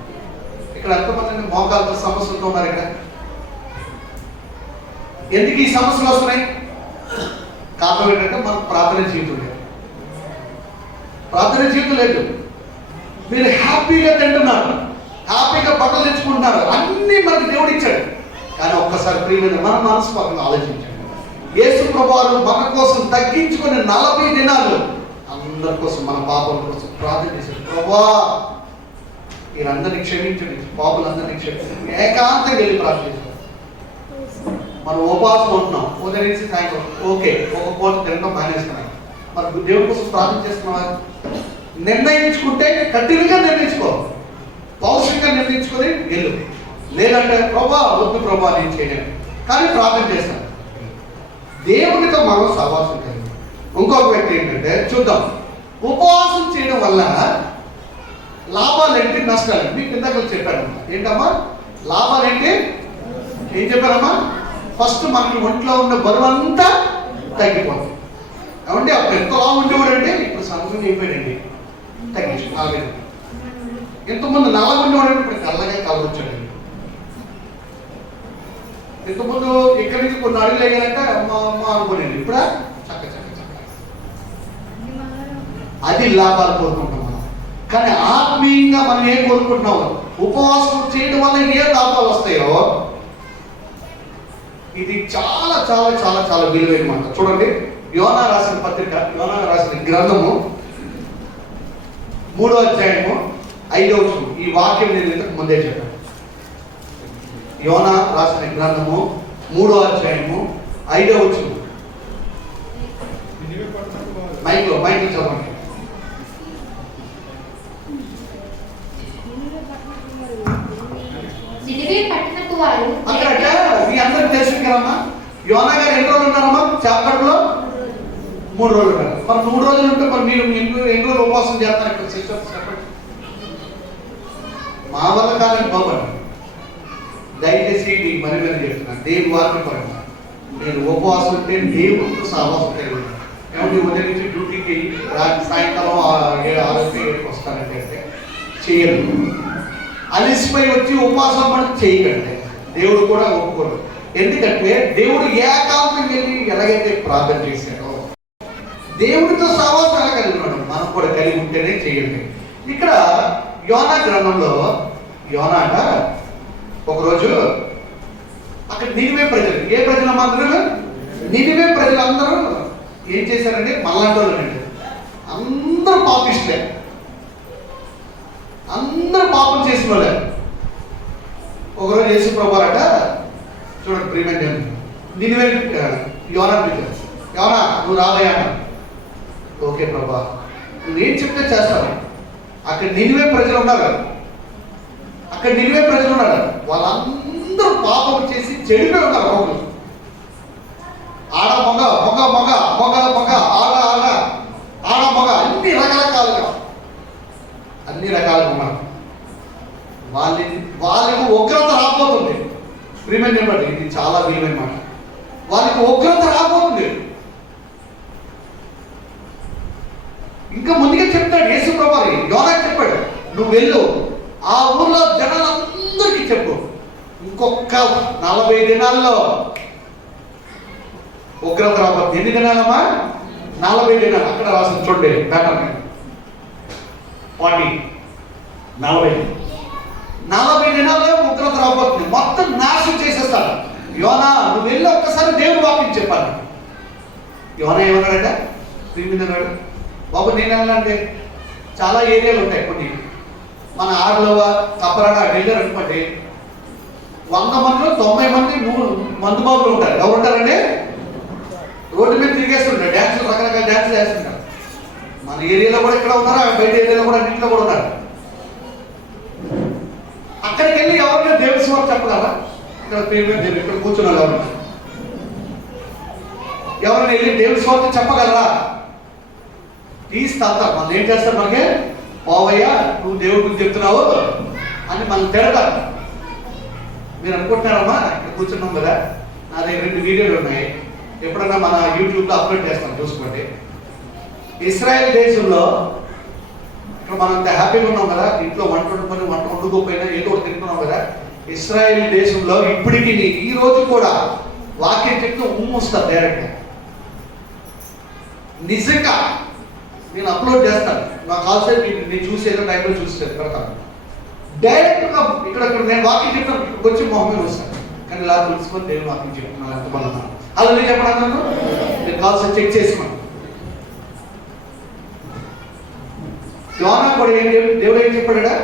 ఇక్కడ ఎంతమంది మోకాలతో సమస్యలతో ఉన్నారు? ఇక్కడ ఎందుకు ఈ సమస్యలు వస్తున్నాయి? కారణం ఏంటంటే మనకు ప్రార్థన జీవితం లేదు. ప్రార్థన జీవితం లేదు. మీరు హ్యాపీగా తింటున్నారు, హ్యాపీగా బట్టలు తెచ్చుకుంటున్నారు, అన్నీ మనకి దేవుడు ఇచ్చాడు. కానీ ఒక్కసారి ప్రియమైన మన మనస్ఫూర్తిగా ఆలోచించండి. యేసు ప్రభువు మన కోసం తగ్గించుకుని 40 దినాలు అందరి కోసం, మన పాపల కోసం ప్రార్థన చేశాడు. ప్రభువా వీరందరినీ క్షమించండి, పాపులందరినీ క్షమించండి. ఏకాంతంగా వెళ్ళి ప్రార్థన చేశాడు. మనం ఉపవాసం ఉంటున్నాం, ఉదయం నుంచి సాయంత్రం ఓకే, ఒక పూట తినడం మానేస్తున్నాం. మరి దేవుడి కోసం ప్రార్థన చేస్తున్నావా? నిర్ణయించుకుంటే కఠినంగా నిర్ణయించుకో, పౌరుషంగా నిర్ణయించుకొని వెళ్ళు. లేదంటే ప్రభా వద్దు ప్రభా నేను చేయలేను, కానీ ప్రార్థన చేస్తాను. దేవునితో మనం సహవాసం కలిగి. ఇంకొక వ్యక్తి ఏంటంటే చూద్దాం, ఉపవాసం చేయడం వల్ల లాభాలు ఏంటి, నష్టాలు మీకు ఇందాక చెప్పాను. ఏంటమ్మా లాభాలు ఏంటి? ఏం చెప్పారమ్మా? ఫస్ట్ మనకి ఒంట్లో ఉన్న బరువు అంతా తగ్గిపోతుంది. ఏమంటే అప్పుడు ఎంత లాభం ఉండేవాడంటే ఇప్పుడు సన్నగా అయిపోయాడండి, తగ్గించు. ఇంతకుముందు నల్లగా ఉండేవాడంటే ఇప్పుడు తెల్లగా కలవచ్చాడండి. ఇంతకుముందు ఇక్కడి నుంచి కొన్ని అడుగులు వేయాలంటే అమ్మ అనుకోలేదు, ఇప్పుడు చక్క చక్క చక్క. అది లాభాలు కోరుకుంటాం మనం. కానీ ఆత్మీయంగా మనం ఏం కోరుకుంటున్నాం? ఉపవాసం చేయడం వల్ల ఏ లాభాలు వస్తాయో ఇది చాలా చాలా చాలా చాలా విలువైన మాట. చూడండి, యోనా రాసిన పత్రిక, యోనా రాసిన గ్రంథము 3వ అధ్యాయము 5వ వచనం. ఈ వాక్యం నేను ఇంతకు ముందే చెప్పాను. యోనా రాసిన గ్రంథము 3వ అధ్యాయము 5వ వచనం. మైక్లో చదవండి. అక్కడ మీ అందరికి తెలుసు కదమ్మా, యోనా గారు ఎన్ని రోజులు ఉన్నారమ్మా చేపట్లో? 3 రోజులు ఉన్నారు. మరి 3 రోజులు ఉంటే మరి మీరు ఎన్ని రోజులు ఉపవాసం చేస్తారు? ఇక్కడ సిస్టర్స్ చెప్పండి. మా వల్ల కాదని బాబండి, దయచేసి మీకు మరి చెప్తున్నాను. దేవుని వాక్యం పరంగా నేను ఉపవాసం ఉంటే దేవుడితో సహవాసం కలిగి ఉంటాను. ఏమంటే ఉదయం నుంచి డ్యూటీకి సాయంకాలం 6-7 వస్తానంటే చేయరు. అలిసిపోయి వచ్చి ఉపవాసం పడి చేయకండి, దేవుడు కూడా ఒప్పుకోడు. ఎందుకంటే దేవుడు ఏకాంతం వెళ్ళి ఎలాగైతే ప్రార్థన చేశాడో దేవుడితో సహవాసం ఎలా కలిగి ఉన్నాడు, మనం కూడా కలిగి ఉంటేనే చేయండి. ఇక్కడ యోనా గ్రంథంలో యోనాట ఒకరోజు అక్కడ నినివే ప్రజలు, ఏ ప్రజలు అందరూ? నినివే ప్రజలందరూ ఏం చేశారంటే మళ్ళాంటి వాళ్ళండి, అందరూ పాపిష్లే, అందరూ పాపం చేసిన వాళ్ళే. ఒకరోజు యేసు ప్రభువారట, చూడండి ప్రియమైన నినివే యోనా పిలిచారు. యోనా నువ్వు రాబోయా? ఓకే ప్రభా, నువ్వేం చెప్తే చేస్తాను. అక్కడ నినివే ప్రజలు ఉన్నారు, అక్కడ నినివే ప్రజలు ఉన్నారు, వాళ్ళందరూ పాపం చేసి చెడిపోయి ఉన్నారు. ఒకరు ఆడ మగ మగ మగ మగ మగ ఆడ ఆడ ఆడ మగ అన్ని రకరకాలుగా ఉన్నారు. వాళ్ళకి ఉగ్రత రాబోతుంది. ప్రియమైన చెప్పండి, ఇది చాలా విలువైన మాట. వాళ్ళకి ఉగ్రత రాబోతుంది. ఇంకా ముందుగా చెప్తాడు యేసు ప్రభువు, యోనాకు చెప్పాడు, నువ్వు వెళ్ళు ఆ ఊర్లో జనాలందరికీ చెప్పు, ఇంకొక 40 దినాల్లో ఉగ్రత రాబోతుంది. ఎన్ని దినాలమ్మా? 40 దినాలు. అక్కడ రాసింది చూడండి ప్యాటర్న్ 40 దినాల్లో ఉగ్రత రాబోతుంది. మొత్తం నాశనం చేసేస్తాడు. యోనా నువ్వు వెళ్ళి ఒక్కసారి దేవుడు వాక్యం చెప్పాను. యోనా ఏమన్నాడట? తిరిగినాడు, బాబు నేను వెళ్ళాలంటే చాలా ఏరియాలు ఉంటాయి. కొన్ని మన ఆర్లవ కప్పరాడ వెళ్ళారు అనుకోండి, 100 మందిలో 90 మంది మందు బాబులు ఉంటారు. ఎవరు ఉంటారండి? రోడ్డు మీద తిరిగేస్తుంటారు, డ్యాన్సులు రకరకాల డ్యాన్సులు వేస్తుంటారు. మన ఏరియాలో కూడా ఇక్కడ ఉన్నారు, బయట ఏరియాలో కూడా ఇంట్లో కూడా ఉన్నారు. అక్కడికి వెళ్ళి ఎవరైనా దేవుని స్వార్థ చెప్పగలరా? ఇక్కడ ప్రేమ దేవుడు ఇక్కడ కూర్చున్నారు ఎవరైనా వెళ్ళి దేవుని స్వార్థ చెప్పగలరా? తీస్తారు. మనం ఏం చేస్తారు? మనకి పోవయ్యా నువ్వు దేవుడి గురించి చెప్తున్నావు అని మనం తిడతారు. మీరు అనుకుంటున్నారమ్మా, ఇక్కడ కూర్చున్నాం కదా, నా దగ్గర 2 వీడియోలు ఉన్నాయి, ఎప్పుడన్నా మన యూట్యూబ్లో అప్లోడ్ చేస్తాను, చూసుకోండి. ఇస్రాయల్ దేశంలో ఇక్కడ మనం అంత హ్యాపీగా ఉన్నాం కదా, ఇంట్లో వంట వండుకోకపోయినా ఏదో ఒకటి తింటున్నాం కదా. ఇస్రాయల్ దేశంలో ఇప్పటికీ ఈ రోజు కూడా వాక్యం చెప్తూ వస్తారు డైరెక్ట్గా. నిజంగా నేను అప్లోడ్ చేస్తాను, నాకు కాల్సేపు నేను చూసేదో టైంలో చూసేది పెడతాను. డైరెక్ట్గా ఇక్కడ నేను వాక్యం చెప్తాను, ఇక్కడికి వచ్చి మొహమే వస్తాను. కానీ ఇలా తెలుసుకొని దేవుని వాక్యం చెప్తున్నాను, ఎంతమంది ఉన్నాను అలా నేను చెప్పడానికి నేను కాల్సేపు చెక్ చేసుకున్నాను. యోనా కూడా దేవుడు ఏం చెప్పాడా?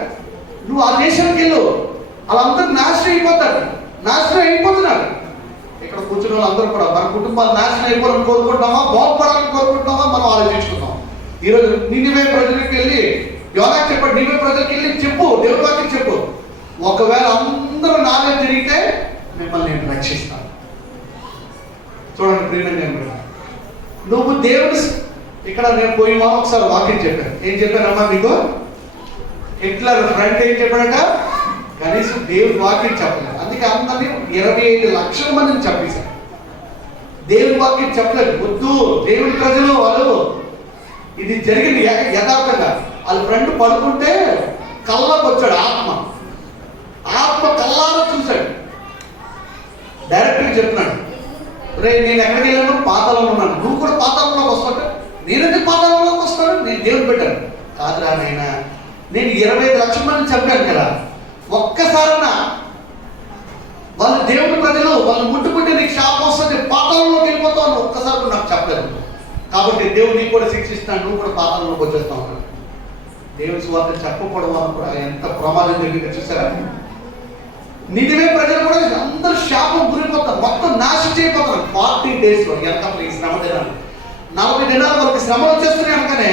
నువ్వు ఆ దేశానికి వెళ్ళు, వాళ్ళందరూ నాశనం అయిపోతున్నారు. ఇక్కడ కూర్చున్న వాళ్ళందరూ కూడా మన కుటుంబాలు నాశనం అయిపోవాలని కోరుకుంటున్నామా, బాగుపడాలని కోరుకుంటున్నామా, మనం ఆలోచించుకుందాం. ఈరోజు నినివే ప్రజలకు వెళ్ళి యోనాకు చెప్పాడు, నినివే ప్రజలకు వెళ్ళి చెప్పు, దేవుడి వాక్యం చెప్పు, ఒకవేళ అందరూ నావే తిరిగితే మిమ్మల్ని నేను రక్షిస్తాను. చూడండి ప్రియమైన, నువ్వు దేవుని ఇక్కడ నేను పోయిన వారం ఒకసారి వాక్యం చెప్పాను. ఏం చెప్పానమ్మా మీకు? హిట్లర్ ఫ్రెండ్ ఏం చెప్పాడట? కనీసం దేవుని వాక్యం చెప్పలేదు. అందుకే అందరినీ 25 లక్షల మందిని చంపేశారు. దేవుని వాక్యం చెప్పలేదు. వద్దు, దేవుని ప్రజలు వాళ్ళు, ఇది జరిగింది యథార్థంగా. వాళ్ళ ఫ్రెండ్ పడుకుంటే కళ్ళకు వచ్చాడు, ఆత్మ కళ్ళారా చూశాడు. డైరెక్ట్గా చెప్తున్నాడు, రే నేను ఎక్కడికి వెళ్ళాను? పాతాళంలో ఉన్నాను, నువ్వు కూడా పాతాళంలోకి వస్తావు. నేనెందుకు పాతాళంలోకి వస్తాను? నేను దేవుని పెట్టాను. కాదురా నాయనా, నేను 25 లక్షల మందిని చంపాను కదా, ఒక్కసారన్నా వాళ్ళు దేవుని ప్రజలు వాళ్ళు ముట్టుకుంటే నీకు శాపం వస్తుంది, పాతాళంలోకి వెళ్ళిపోతావు అని ఒక్కసారి నాకు చెప్పలేదు. కాబట్టి దేవుడు నీకు కూడా శిక్షిస్తాను, నువ్వు కూడా పాతాళంలోకి వచ్చేస్తావు అన్నాడు. దేవుని సువార్త చెప్పకపోవడం వల్ల కూడా ఎంత ప్రమాదం జరిగిందో చూసారా? నినివే ప్రజలు కూడా అందరూ శాపం గురిపోతారు, మొత్తం నాశనం చేయబోతారు. 40 days లో ఎంత ఈ శ్రమ దినాలు, 40 దినాల వరకు శ్రమ వచ్చేస్తున్నాయి అనగానే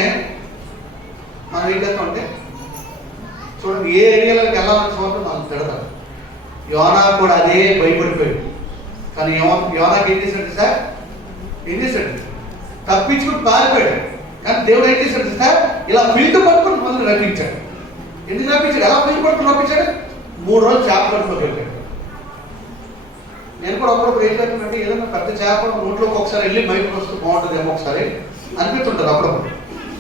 మనం ఏం చేస్తామంటే, చూడండి ఏ ఏరియాలోకి వెళ్ళాలని చూడండి మనం తిడతారు. యోనా కూడా అదే భయపడిపోయాడు. కానీ యోనాకి ఏం చేశాడు సార్? ఏం చేశాడు? తప్పించుకుని పారిపోయాడు. కానీ దేవుడు ఏం చేశాడు సార్? ఇలా పిలుతు పట్టుకుని మళ్ళీ రప్పించాడు. ఎందుకు రప్పించాడు? ఎలా పిలుతు పట్టుకుని రప్పించాడు? 3 రోజులు చేప పట్టుకోకి వెళ్ళాడు. నేను కూడా అప్పుడప్పుడు ఏం చేస్తానంటే, ఏదైనా పెద్ద చేప నోట్లోకి ఒకసారి వెళ్ళి బయటకు వస్తూ బాగుంటుందేమో ఒకసారి అనిపిస్తుంటుంది అప్పుడప్పుడు.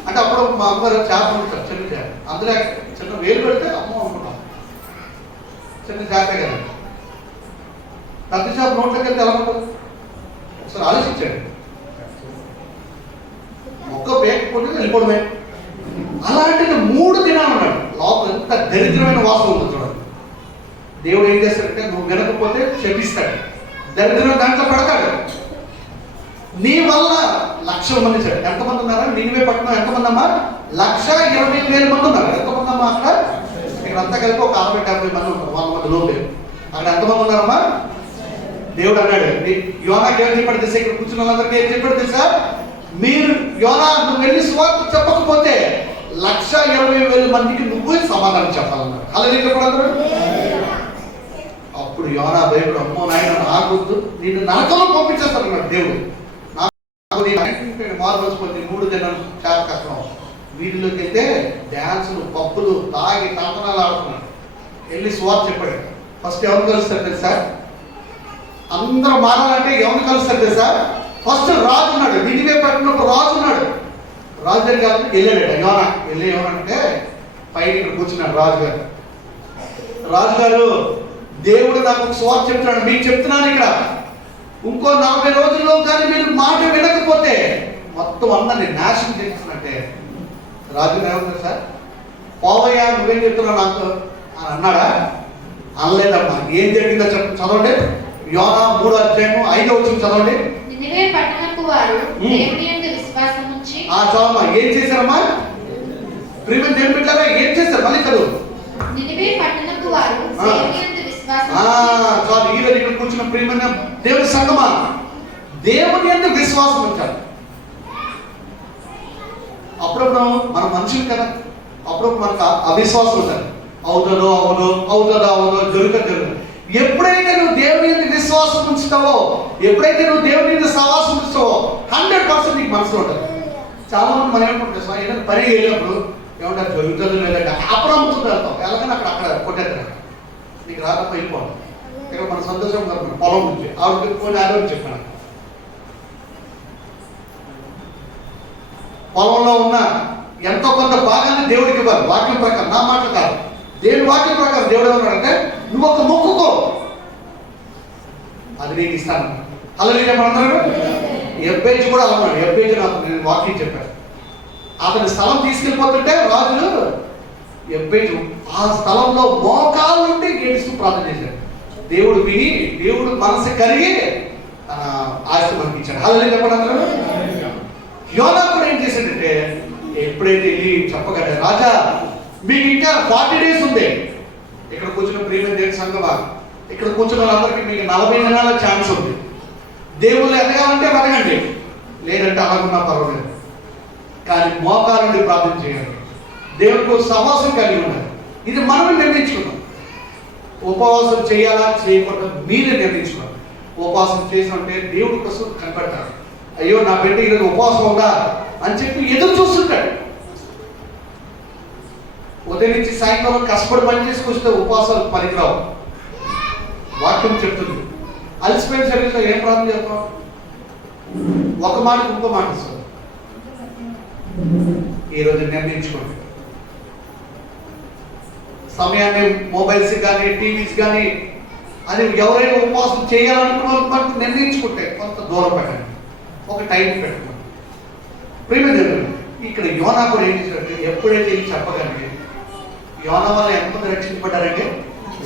అంటే అప్పుడు మా అమ్మగారు చేప ఉంటారు, చిన్న చేప, అందులో చిన్న వేలు పెడితే అమ్మ అనుకుంటాం, చిన్న చేపే కదా. పెద్ద చేప నోట్లోకి వెళ్తే ఎలా ఉంటుంది? ఒకసారి ఆలోచించాడు. మొక్క పేకపోతే వెళ్ళిపోవడమే. అలాంటిది 3 దినాలు ఉన్నాడు లోపల. ఎంత దరిద్రమైన వాసన ఉంది చూడండి. దేవుడు ఏం చేస్తాడంటే, నువ్వు వినకపోతే శపిస్తాడు, దరిద్రం దాంట్లో పెడతాడు. నీ వల్ల 1,00,000 మంది చాడు. ఎంతమంది ఉన్నారా? నినివే పట్టణం ఎంతమంది అమ్మా? 1,20,000 మంది ఉన్నారు. ఎంతమంది అమ్మా అక్కడ? ఇక్కడ అంతా కలిపి ఒక 60-70 మంది ఉంటారు, 100 మంది లోపే. అక్కడ ఎంతమంది ఉన్నారమ్మా? దేవుడు అన్నాడు, యోనాకి ఏం చెప్పాడు తెలుసా? ఇక్కడ కూర్చున్న వాళ్ళందరికీ ఏం చెప్పాడు తెలుసా? మీరు యోనా నువ్వు వెళ్ళి సువార్త చెప్పకపోతే 1,20,000 మందికి నువ్వే సమాధానం చెప్పాలన్నాడు. అలా చెప్పాడు. అప్పుడు యోనా భయపడు, అమ్మో నాయన నాకొద్దు, నేను నరకంలో పంపించేస్తానన్నాడు దేవుడు. మార్మర్చిపోతే 3 దినాలు చాలా కష్టం. వీటిలోకి వెళ్తే డ్యాన్సులు, పప్పులు తాగి తంతనాలు ఆడుతున్నాడు. వెళ్ళి సువార్త చెప్పాడు. ఫస్ట్ ఎవరు కలుస్తారు తెలుసా? అందరూ మారాలంటే ఎవరు కలుస్తారు తెలుసా? ఫస్ట్ రాజు ఉన్నాడు, నినివే పట్టినప్పుడు రాజు ఉన్నాడు. రాజు దగ్గరికి వెళ్ళాడట యోనా. వెళ్ళి ఏమనంటే పైన ఇక్కడ కూర్చున్నాడు రాజుగారు. రాజుగారు, దేవుడు నాకు సువార్త చెప్తున్నాడు, మీకు చెప్తున్నాను, ఇక్కడ ఇంకో 40 రోజుల్లో కానీ మీరు మాట వినకపోతే మొత్తం అందరినీ నాశనం చేస్తున్నట్టే. రాజు ఏమన్నారు సార్? పోవయ్యా నువ్వేం చెప్తున్నావు నాకు అని అన్నాడా? అనలేదమ్మా. ఏం జరిగిందో చదవండి. యోనా 3:5 చదవండి. నినివే పట్టణపు వారు దేవుని యందు విశ్వాసం ఉంచి చదవమ్మా. ఏం చేశారమ్మా? ప్రియమైన దేవుని బిడ్డలారా ఏం చేశారు? మళ్ళీ చదువు. నినివే పట్టణపు వారు దేవుని యందు విశ్వాసం ఈరోజు ఇక్కడ కూర్చున్న ప్రియమైన దేవుని సంగమా, దేవుని యందు విశ్వాసం ఉంచాలి. అప్పుడప్పుడు మన మనుషులు కదా, అప్పుడప్పుడు మనకు అవిశ్వాసం ఉంటుంది. అవుతుందో అవును, అవుతుందో అవును, జరుగుతుంది. ఎప్పుడైతే నువ్వు దేవుని యందు విశ్వాసం ఉంచుతావో, ఎప్పుడైతే నువ్వు దేవుని యందు సహవాసం ఉంచుతావో 100% నీకు మనసులో ఉంటుంది. చాలా మంది మనం ఏమనుకుంటాం, ఏదైనా పని వెళ్ళినప్పుడు ఏమంటారు జరుగుతుంది లేదంటే అప్పుడు అమ్ముతుంది వెళ్తాం. ఎలాగైనా అక్కడ కొట్టేస్తారు, నీకు రాకపోతే వెళ్ళిపోవాలి. ఇక్కడ మన సంతోషం పొలం నుంచి ఆవిడ కొన్ని ఆరోగ్యం చెప్పాను. పొలంలో ఉన్న ఎంతో కొంత భాగాన్ని దేవుడికి ఇవ్వాలి. వాక్యం ప్రకారం, నా మాట కాదు, దేవుడి వాక్యం ప్రకారం దేవుడు ఏమన్నాడంటే నువ్వు ఒక మొక్కుకో, అది నేను ఇస్తాను. హల్లెలూయా చెప్పమంటారు. ఎబ్బేజు కూడా అన్నాడు. ఎబ్బేజు నాకు నేను వాక్యం చెప్పాను. అతని స్థలం తీసుకెళ్ళిపోతుంటే రాజులు ఎబ్బేజు ఆ స్థలంలో మోకాలు నుండి ఏడుస్తూ ప్రార్థన చేశాడు. దేవుడు విని, దేవుడు మనసు కరిగి తన ఆస్తి మనకి ఇచ్చాడు. హల్లెలూయా చెప్పమంటారు. యోనా కూడా ఏం చేశాడంటే ఎప్పుడైతే వెళ్ళి చెప్పగలడు, రాజా మీకు ఇంకా 40 days ఉంది. ఇక్కడ కూర్చున్న ప్రియమైన దేవుని సంఘమా, ఇక్కడ కూర్చున్న వాళ్ళందరికీ మీకు 40 దినాల ఛాన్స్ ఉంది. దేవుళ్ళు ఎదగాలంటే ఎదగండి, లేదంటే అలాగున్నా పర్వాలేదు. కానీ మోకాల నుండి ప్రార్థన చేయాలి, దేవుడికి సహవాసం కలిగి ఉండాలి. ఇది మనం నిర్ణయించుకున్నాం. ఉపవాసం చేయాలా చేయకూడదు మీరే నిర్ణయించుకోవాలి. ఉపవాసం చేసినంటే దేవుడి కోసం కనపడతాడు. అయ్యో నా బిడ్డ ఈరోజు ఉపవాసం ఉందా అని చెప్పి ఎదురు చూస్తుంటాడు. ఉదయం నుంచి సాయంకాలం కష్టపడి పని చేసుకొస్తే ఉపవాసాలు పనికిరావు. వాక్యం చెప్తుంది. అలసిపోయిన శరీరంలో ఏం ప్రార్థన చేస్తాం? ఒక మాట ఇంకో మాట వస్తుంది. ఈరోజు నిర్ణయించుకోండి. సమయాన్ని మొబైల్స్ కానీ టీవీస్ కానీ అది ఎవరైనా ఉపవాసం చేయాలనుకున్న వాళ్ళు నిర్ణయించుకుంటే కొంత దూరం పెట్టండి, ఒక టైం పెట్టుకోండి. ప్రియమైన ఇక్కడ యోనా కూడా ఏం చేశాడంటే ఎప్పుడైతే చెప్పగలిగే యోనా వల్ల ఎంతమంది రక్షించబడ్డారంటే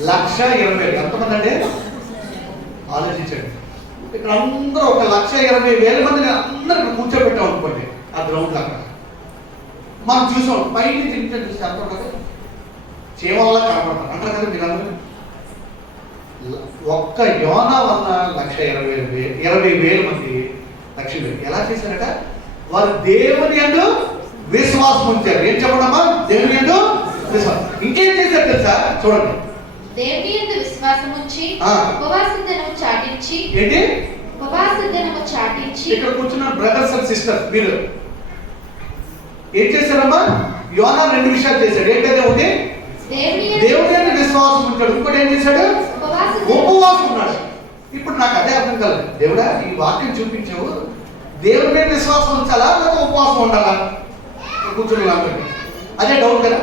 1,20,000. ఎంతమంది అంటే ఆలోచించండి. ఇక్కడ అందరూ 1,20,000 మందిని అందరూ ఇక్కడ కూర్చోబెట్టాం అనుకోండి ఆ గ్రౌండ్ లాగా. మనం చూసాం పైన తింటే చూస్తే అంటారు కదా, చీమల్లా కనపడతారు అంటారు కదా మీరందరూ. ఒక్క యోనా వల్ల 1,20,000 మంది రక్షించారు. ఎలా చేశారట? వారు దేవుని యందు విశ్వాసం ఉంచారు. ఏం చెప్పడమ్మా? దేవుని యందు విశ్వాసం. ఇంకేం చేశారు తెలుసా? చూడండి. దేవుని యందు విశ్వాసం ఉంచి ఉపవాసదినము చాటించి. ఏంటి? ఉపవాసదినము చాటించి. ఇక్కడ కూర్చున్న బ్రదర్స్ అండ్ సిస్టర్స్ మీరు ఏం చేశారమ్మా? యోనా 2 విషయాలు చేశాడు. ఏంటంటే ఒకటి దేవుని యందు విశ్వాసం ఉంచాడు, ఇంకోటి ఏం చేశాడు? ఉపవాసం ఉన్నాడు. ఇప్పుడు నాకు అదే అర్థం కాదు. దేవుడా ఈ వాక్యం చూపించావు, దేవుని మీద విశ్వాసం ఉంచాలా లేకపోతే ఉపవాసం ఉండాలా? కూర్చుని వాళ్ళందరికీ అదే డౌట్ కదా.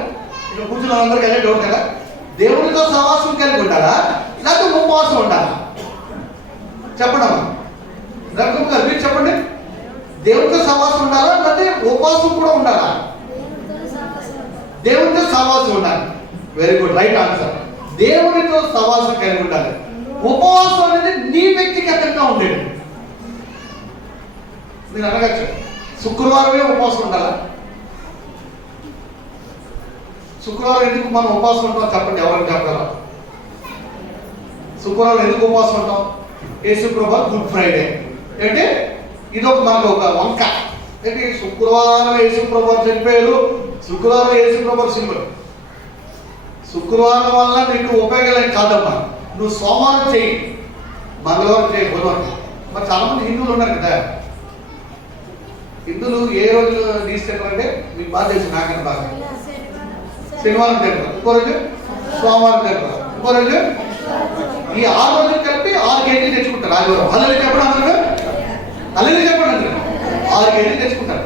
ఇక్కడ కూర్చున్న వాళ్ళందరికీ అదే డౌట్ కదా. దేవునితో సహవాసం కలిగి ఉండాలా లేకపోతే ఉపవాసం ఉండాలా? చెప్పండమ్మా, రఘు గారు మీరు చెప్పండి. దేవునితో సహవాసం ఉండాలా లేకపోతే ఉపవాసం కూడా ఉండాలా? దేవునితో సహవాసం ఉండాలి. Very good, right answer. దేవునితో సహవాసం కలిగి ఉండాలి. ఉపవాసం అనేది నీ వ్యక్తిగతంగా ఉండేది. మీరు అనగచ్చు శుక్రవారమే ఉపవాసం ఉండాలా? శుక్రవారం ఎందుకు మనం ఉపవాసం ఉంటాం చెప్పండి, ఎవరికి చెప్పగలరా? శుక్రవారం ఎందుకు ఉపవాసం ఉంటాం? యేసుప్రభు గుడ్ ఫ్రైడే అంటే ఇదొక మనకు ఒక వంక. అంటే శుక్రవారం యేసుప్రభు చనిపోయారు, శుక్రవారం యేసుప్రభు సింబల్. శుక్రవారం వల్ల నీకు ఉపయోగాలు కాదమ్మా. నువ్వు సోమవారం చేయి, మంగళవారం చేయి, బుధవారం. మరి చాలా మంది హిందువులు ఉన్నారు కదా. హిందువులు ఏ రోజు నీసు తింటారంటే మీకు బాగా తెలుసు, నాకన్నా బాగా. శనివారం తింటారు, ఇంకో రోజు సోమవారం తింటారు, ఇంకో రోజు ఈ 6 రోజులు కలిపి 6 కేజీలు తెచ్చుకుంటారు ఆదివారం. అల్లరి చెప్పడం అందరూ, అల్లరి చెప్పండి అందరూ 6 కేజీలు తెచ్చుకుంటారు.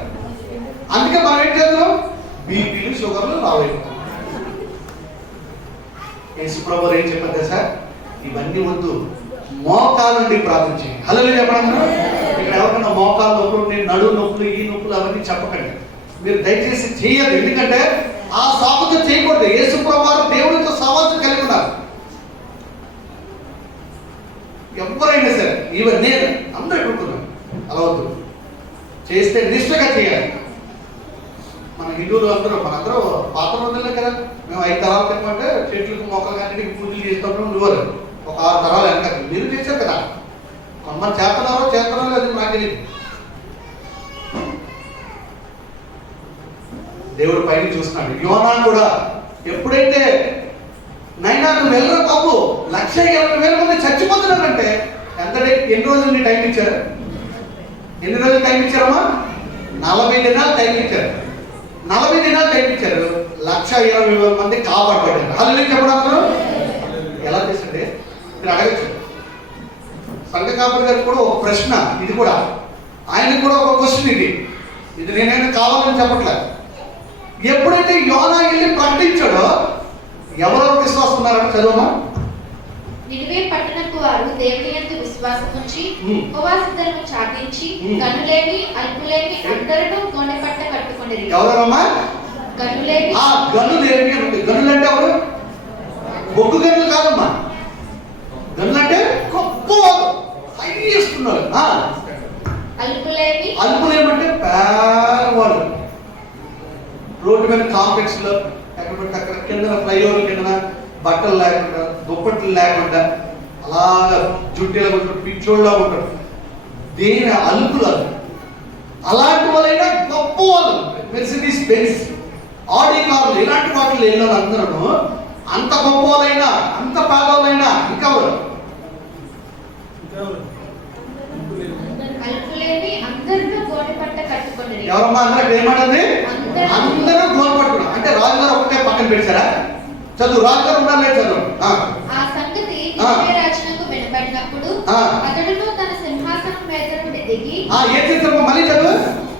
అందుకే మనం ఏం చేస్తాం? బీపీలు షుగర్లు రావైపోతాం. యేసుప్రభు ఏం చెప్పారు కదా సార్, ఇవన్నీ వద్దు, మోకాలు నుండి ప్రార్థన చేయండి. హల్లెలూయా చెప్పడం. ఇక్కడ ఎవరికైనా మోకాలు నొప్పులు, నడుము నొప్పులు, ఈ నొప్పులు అవన్నీ చెప్పకండి. మీరు దయచేసి చేయదు. ఎందుకంటే ఆ సాకుతో చేయకూడదు. యేసుప్రభు దేవుడితో సహవాసం కలిగి ఉన్నారు. ఎవరైనా సరే, ఈవెన్ నేను అందరూ ఎదుర్కొన్నాను. అలా వద్దు, చేస్తే నిష్ఠగా చేయాలి. మన హిందువులు అందరూ మనందరూ పాత రోజుల్లో కదా, మేము 5 తరాల క్రితం అంటే చెట్లకు మొక్కలు కానీ పూజలు చేస్తాం. ఉండేవారు ఒక 6 తరాలు వెనక. మీరు చేశారు కదా, కొంతమంది చేస్తున్నారో లేదు నాకు తెలియదు. దేవుడు పైన చూస్తున్నాడు. యోనా కూడా ఎప్పుడైతే నైనా నువ్వు వెళ్ళరా బాబు, 1,80,000 మంది చచ్చిపోతున్నారంటే ఎన్ని రోజులు టైం ఇచ్చారు? ఎన్ని రోజులు టైం ఇచ్చారమ్మా? 40 దినాలు టైం ఇచ్చారు. 40 దినాలు టైం ఇచ్చారు. 1,20,000 మంది కాపాడబడ్డారు. హల్లెలూయా చెప్పడం ఎలా చేసండి మీరు అడగచ్చు. సంఘ కాపరి గారికి కూడా ఒక ప్రశ్న, ఇది కూడా ఆయనకు కూడా ఒక క్వశ్చన్. ఇది నేనైనా కావాలని చెప్పట్లేదు. ఎప్పుడైతే యోనా వెళ్ళి ప్రకటించాడో ఎవరెవరు విశ్వాసం ఉన్నారని చదువుమా. నినివే పట్టణపు వారు దేవుని యందు విశ్వాసం ఉంచి ఉపవాసము చాటించి గనులేమి అల్పులేమి అందరూ గోనెపట్ట కట్టుకొనిరి. ఎవరమ్మా? గనులేమి. ఆ గనులేమి అంటే, గనులు అంటే ఎవరు? బొగ్గు గనులు కాదమ్మా. గనులు అంటే గొప్ప హైయెస్ట్ ఉన్నారు. అల్పులేమి. అల్పులేమంటే పేదవాళ్ళు. రోడ్డు మీద కాంప్లెక్స్ లో అక్కడ కింద ఫ్లైఓవర్ కింద బట్టలు లేకుండా, దుప్పట్లు లేకుండా అలాగా జుట్టేలా ఉంటారు, పిచ్చోళ్ళ ఉంటారు. దేని అల్పులు అలాంటి వాళ్ళైనా గొప్ప వాళ్ళు. మెర్సిడీస్ బెంజ్, ఆడి కార్లు ఇలాంటి వాటిలో వెళ్ళిన అందరూ అంత గొప్ప వాళ్ళైనా, అంత పేదవాళ్ళైనా ఇంకా ఎవరమ్మా అందరూ ఏమంటుంది? అందరూ గోలు పట్టుకున్నారు. అంటే రాజుగారు ఒకటే పక్కన పెట్టారా? చదువు, రాజుగారు ఉన్నారు లేదు చదువు. ఆ సంగతి నినివే రాజునకు వినబడినప్పుడు అతడును తన సింహాసనం మీద నుండి దిగి ఏం చేస్తారమ్మా? మళ్ళీ చదువు.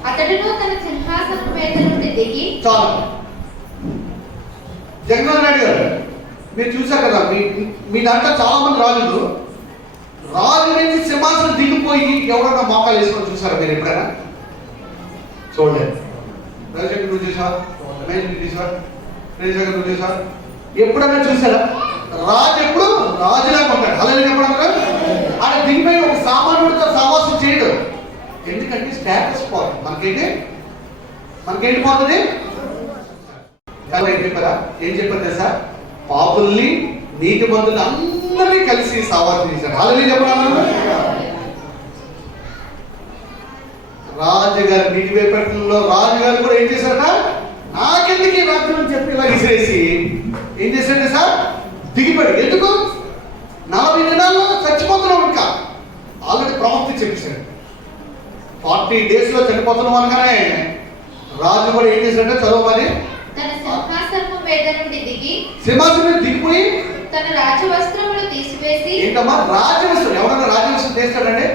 అతడును తన సింహాసనం మీద నుండి దిగి. చాలు. జగన్మోహన్ రెడ్డి గారు మీరు చూశారు కదా, మీ దాంట్లో చాలా మంది రాజులు రాజు నుంచి సింహాసనం దిగిపోయి ఎవరన్నా మోకాలు వేసుకొని చూసారా మీరు ఎప్పుడైనా? చూడలేదు. రవిశంకర్ నువ్వు చూసా, రమేష్ నువ్వు చూసా, శ్రీశంకర్ నువ్వు చూసా, ఎప్పుడన్నా చూసారా? రాజు ఎప్పుడు రాజులాగా ఉంటాడు. అలాగే ఎప్పుడన్నా ఆయన దిగిపోయి ఒక సామాన్యుడితో సహవాసం చేయడు. ఎందుకంటే స్టేటస్ పోతుంది. మనకేంటి పోతుంది? ఏం చెప్పారు తెలుసా? పాపుల్ని నీతి మందులు అందరినీ కలిసి సవాలు చేశారు. అలాగే చెప్పడం రాజుగారు నీటి పట్టణంలో రాజుగారు కూడా ఏం చేశారట? నాకెందుకు ఈ రాజ్యం అని చెప్పి ఇలా విసిరేసి ఏం చేశాడు సార్? దిగిపోయాడు. ఎందుకు? 40 దినాల్లో చచ్చిపోతున్నాం. ఇంకా ఆల్రెడీ ప్రవక్త చెప్పేశాడు 40 days లో చనిపోతున్నాం అనగానే రాజు కూడా ఏం చేశాడంటే చదవమని తన సింహాసనం మీద నుండి దిగి, సింహాసనం మీద దిగిపోయి తన రాజవస్త్రములు తీసివేసి. ఏంటమ్మా రాజవస్త్రం? ఎవరన్నా రాజవస్త్రం తీస్తాడండి?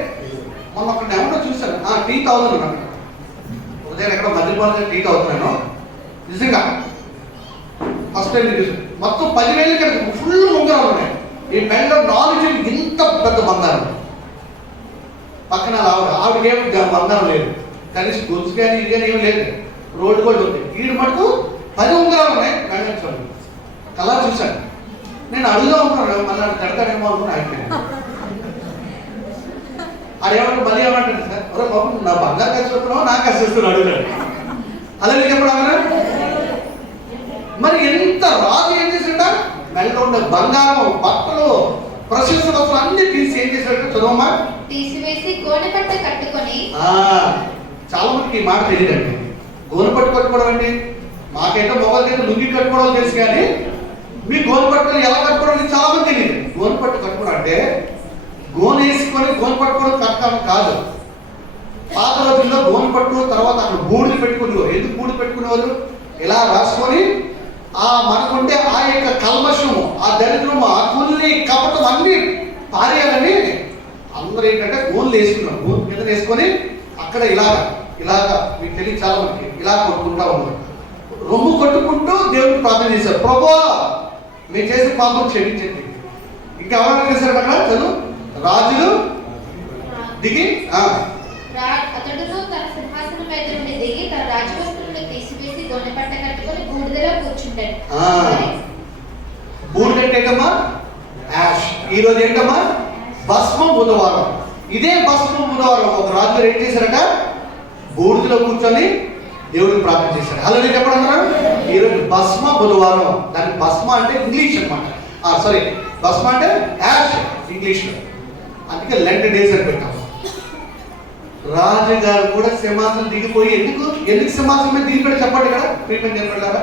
మొన్న అక్కడ ఎవరో చూశాను, టీ తాగుతున్నాను. ఉదయం ఎక్కడ మధ్యపాలన టీ తాగుతున్నాను. నిజంగా ఫస్ట్ టైం చూసాను. మొత్తం 10,000 ఇక్కడ ఫుల్ ఉంగరాలు ఉన్నాయి. ఈ మెడలో 4 చేతులు ఇంత పెద్ద బంగారం. పక్కన ఆవిడకేమి బంగారం లేదు, కనీసం గొలుసు కానీ ఇది కానీ ఏమి లేదు. రోడ్డు కూడా ఉంది. వీడు మటుకు 10 ఉంగరాలు ఉన్నాయి. గణించాలి కలర్ చూశాను. నేను అడుగుదా ఉన్నాను, మళ్ళీ తిడతాడేమో అనుకుని అయిపోయాను. అదేమంటే మళ్ళీ ఏమంటాడు సార్, ఒరే బాబు నా బంగారు కలిసి వస్తున్నావు, నాకు కలిసి వస్తున్నావు అడుగుతాడు. అలాగే చెప్పడం మరి ఎంత రాజు ఏం చేశాడ? మెడలో ఉన్న బంగారం, బట్టలు, ప్రశస్త వస్తువులు అన్ని తీసి ఏం చేశాడు? చదవమ్మా. తీసివేసి గోనెపట్ట కట్టుకొని. చాలా మందికి ఈ మాట తెలియదండి. గోనెపట్టు కట్టుకోవడం అండి, మాకైతే మొబైల్ లుంగి కట్టుకోవడం తెలుసు, కానీ మీ గోనెపట్టులు ఎలా కట్టుకోవడం చాలా మంది తెలియదు. గోనెపట్టు కట్టుకోవడం అంటే గోనె వేసుకొని గోనెపట్టుకోవడం కట్టడం కాదు. పాత రోజుల్లో గోనెపట్టు తర్వాత అక్కడ బూడిని పెట్టుకునేవారు. ఎందుకు బూడి పెట్టుకునేవారు? ఇలా రాసుకొని మనకుంటే ఆ యొక్క కల్మషము, ఆ దరిద్రము, ఆ కుల్లి కపటం అన్ని పారేయాలని అందరూ ఏంటంటే గోన్లు వేసుకున్నారు. గోన్ మీద వేసుకొని అక్కడ ఇలాగా మీకు తెలియదు చాలా మందికి, ఇలా కొట్టుకుంటా ఉన్నారు. రొమ్ము కొట్టుకుంటూ దేవుడికి ప్రార్థన చేశారు, ప్రభువా మీరు చేసే పాపం క్షమించండి. ఇంకా ఎవరైనా చేశారు అక్కడ? చదువు. రాజులు దిగి అతడును తన సింహాసనం మీద నుండి దిగి తన రాజవస్త్రములు తీసివేసి గోనెపట్ట కట్టుకొని బూడిదలో కూర్చుంటాడు. బూడిదంటే ఏంటమ్మా? యాష్. ఈ రోజు ఏంటమ్మా? భస్మం బుధవారం. ఇదే భస్మం బుధవారం ఒక రాజు ఏం చేశారట? బూడిదలో కూర్చొని దేవుడికి ప్రార్థన చేశారు. అలాగే చెప్పడం ఈరోజు భస్మ బుధవారం. దానికి భస్మ అంటే ఇంగ్లీష్ అనమాట. సారీ, భస్మ అంటే యాష్ ఇంగ్లీష్లో. అందుకే లెంట్ డేస్ అని పెట్టాము. రాజుగారు కూడా సింహాసనం దిగిపోయి ఎందుకు సింహాసనం మీద దిగిపోయి చెప్పండి కదా ప్రీమియం చెప్పారా?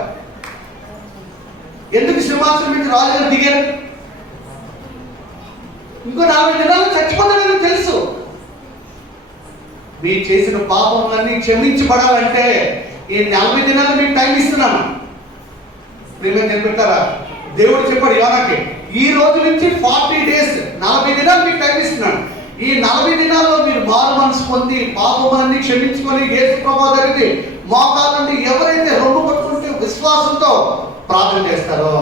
ఎందుకు సింహాసనం మీద రాజుగారు దిగారు? ఇంకో 40 దినాలు చచ్చిపోతాడని తెలుసు. మీరు చేసిన పాపములన్నీ క్షమించబడాలంటే ఈ 40 దినాలు మీకు టైం ఇస్తున్నాను. ప్రేమ నిలబెట్టారా? దేవుడు చెప్పాడు యోనాకి, ఈ రోజు నుంచి 40 డేస్ 40 దినాలు మీకు టైం ఇస్తున్నాను. ఈ 40 దినాల్లో మీరు మారు మనసు పొంది పాపములన్నీ క్షమించుకొని యేసు ప్రభువు దగ్గరికి మోకాళ్ళ నుండి ఎవరైతే రొమ్ము పట్టుకుంటే విశ్వాసంతో ప్రార్థన చేస్తారో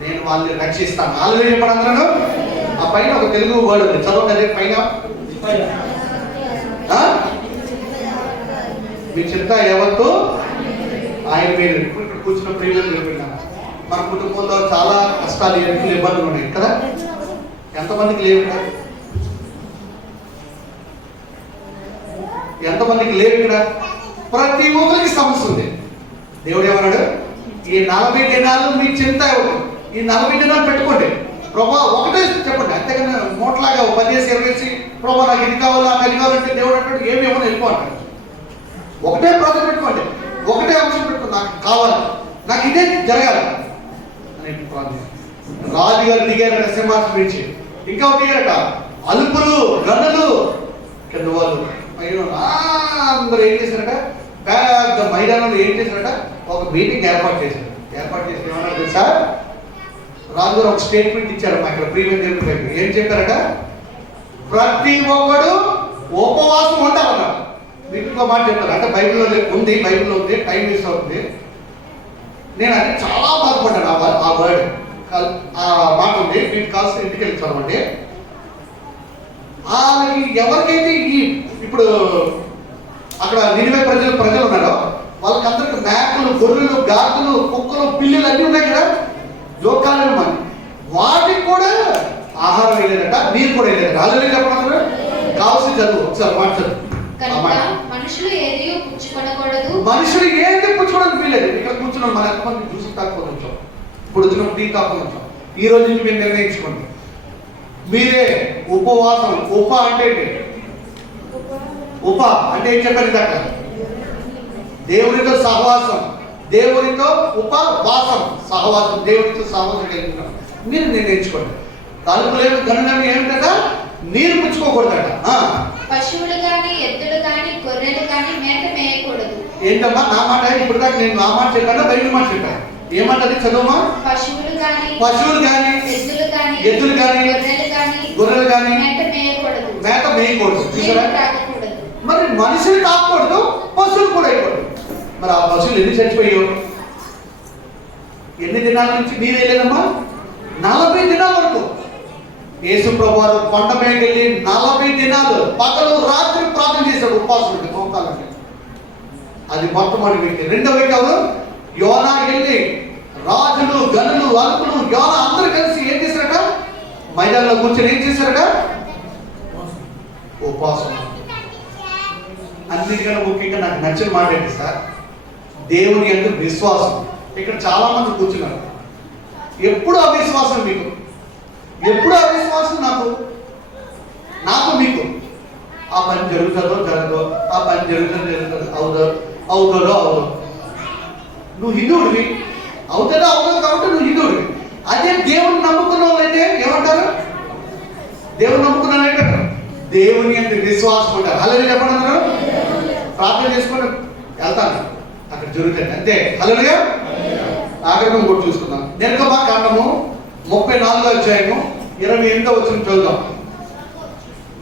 నేను వాళ్ళని రక్షిస్తాను. ఆల్రెడీ చెప్పాడు అందరూ. ఆ పైన ఒక తెలుగు వర్డ్ ఉంది, చదవండి. పైన మీ చింత ఎవరితో? ఆయన మీరు ఇక్కడ కూర్చున్న ప్రియులు నిలబెట్టాను. మన కుటుంబంలో చాలా కష్టాలు, ఎరుకులు, ఇబ్బందులు ఉన్నాయి కదా. ఎంతమందికి లేవు ఇక్కడ? ఎంతమందికి లేవు ఇక్కడ? ప్రతి ఒక్కరికి సమస్య ఉంది. దేవుడు ఏమన్నాడు? ఈ 40 దినాలు మీ చింత ఇవ్వదు. ఈ 40 దినాలు పెట్టుకోండి. ప్రభా ఒకటే చెప్పండి, అంతేగాని మోట్లాగా 10 20 ప్రభా నాకు ఇది కావాలా నాకు అది కావాలంటే దేవుడు అంటే ఏమి ఇవ్వను వెళ్ళిపో అంటాడు. ఒకటే ప్రాజెక్ట్ పెట్టుకోండి, ఒకటే అంశం పెట్టుకోండి, నాకు కావాలి, నాకు ఇదే జరగాలి అనే ప్రాజెక్ట్. రాజుగారు దిగారట సింహాసనం నుంచి. ఇంకా దిగారట అలుపులు గన్నులు కింద వాళ్ళు అందరూ ఏం చేశారట? పెద్ద మైదానంలో ఏం చేశారట? ఒక మీటింగ్ ఏర్పాటు చేశారు. ఏమన్నారు తెలుసా? రాజుగారు ఒక స్టేట్మెంట్ ఇచ్చారు మా ఇక్కడ ప్రీమియం జరిగిన. ఏం చెప్పారట? ప్రతి ఒక్కడు ఉపవాసం ఉంటారన్నారు. మీకు ఇంకో మాట చెప్తారు, అంటే బైబిల్లో ఉంది, టైం వేస్ట్ అవుతుంది. నేను అది చాలా బాధపడ్డాను. ఆ వర్డ్ ఆ మాట ఉంది, మీకు కాల్సిన ఇంటికి వెళ్ళి చదవండి. వాళ్ళకి ఎవరికైతే ఇప్పుడు అక్కడ నినివే ప్రజలు ఉన్నారో వాళ్ళకందరికి మేకలు, గొర్రెలు, గాకులు, కుక్కలు, పిల్లులు అన్నీ ఉన్నాయి కదా, జోకాలు మంది. వాటికి కూడా ఆహారం వేయలేదట, నీరు కూడా వేయలేదట. ఆల్రెడీ చెప్పడం కావాల్సి చదువు ఒకసారి మాట చదువు. మనుషులు ఏది పుచ్చుకోకూడదు వీలేదు. ఇక్కడ కూర్చున్నాం, మన ఎంతమంది జ్యూస్ తాక్కుని వచ్చాం, ఇప్పుడు వచ్చిన టీ తాక్కుని వచ్చాం. ఈ రోజు నుంచి మీరు నిర్ణయించుకోండి, మీరే ఉపవాసం. ఉప అంటే ఏం చెప్పారు ఇందాక? దేవునితో సహవాసం, దేవునితో ఉపవాసం, సహవాసం, దేవునితో సహవాసం కలిగిన మీరు నిర్ణయించుకోండి. తలుపులేమి గనులేమి ఏమిటట? నీరు పుచ్చుకోకూడదట. పశువులు గాని, ఎద్దులు గాని, గొర్రెలు గాని మేత మేయకూడదు. ఏంటమ్మా నా మాట? ఇప్పుడు దాకా నేను ఆ మాట చెప్పాను, బయట మాట చెప్పాను. ఏమంటది చదువుమా? పశువులు గాని, ఎద్దులు గాని, గొర్రెలు గాని మేత మేయకూడదు. మరి మనుషులు కాకూడదు, పశువులు కూడా అయిపోదు. మరి ఆ పశువులు ఎన్ని చచ్చిపోయావు? ఎన్ని దినాల నుంచి నీరు వేయలేదమ్మా? 40 దినాల వరకు. యేసు ప్రభువారు కొండ మీదకి వెళ్ళి 40 దినాలు పగలు రాత్రి ప్రార్థన చేశాడు ఉపవాసం మోకాలంటే. అది మొట్టమొదటి వ్యక్తి. రెండో వ్యక్తి ఎవరు? యోనా వెళ్ళి రాజులు, గనులు, అలుపులు, యోనా అందరూ కలిసి ఏం చేశారట? మైదానంలో కూర్చొని ఏం చేశారట? ఉపవాసం. అన్నిటికన్నా ముఖ్యంగా నాకు నచ్చిన మాట ఏంటి సార్? దేవుని యొక్క విశ్వాసం. ఇక్కడ చాలా మంది కూర్చున్నారు. ఎప్పుడు అవిశ్వాసం మీకు, ఎప్పుడు అవిశ్వాసం నాకు మీకు. ఆ పని జరుగుతుందో జరగదో, ఆ పని జరుగుతుందో అవుతుందో. నువ్వు హిందువుడివి, అవుతుందో కాబట్టి నువ్వు హిందువుడివి. అదే దేవుని నమ్ముకున్న వాళ్ళైతే ఏమంటారు? దేవుని నమ్ముకున్నాను ఏంటంటారు? దేవుని అంటే విశ్వాసం ఉంటారు. అలాగే చెప్పండి, అందరూ ప్రార్థన చేసుకొని వెళ్తాను, అక్కడ జరుగుతుంది అంతే. హల్లెలూయా. ఆగ్రహం కూడా చూసుకుందాం. నిర్గమకాండము 34వ అధ్యాయము 28వ వచనం చదువుదాం.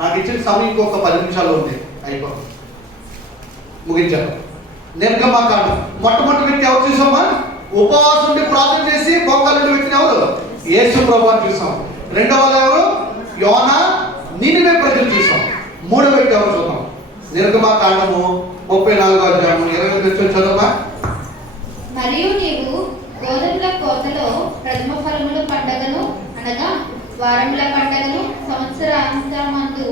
నాకు ఇచ్చిన సమయం ఇంకొక 10 నిమిషాలు ఉంది, అయిపోతుంది, ముగించాను. నిర్గమకాండం మొట్టమొదటి వ్యక్తి ఎవరు చూసామా? ఉపవాసం ఉండి ప్రార్థన చేసి బొక్కలు వ్యక్తిని ఎవరు? యేసు ప్రభువుని చూసాం. రెండవ ఎవరు? యోనా, నినివే ప్రజలు చూసాం. మూడవ వ్యక్తి ఎవరు చూద్దాం? నిర్గమకాండము 34వ అధ్యాయము 28వ వచనం చదవమా. మరియు నీవు గోధుమల కోతలో ప్రథమ ఫలముల పండగను అనగా వారముల పండగను, సంవత్సరాంతమందు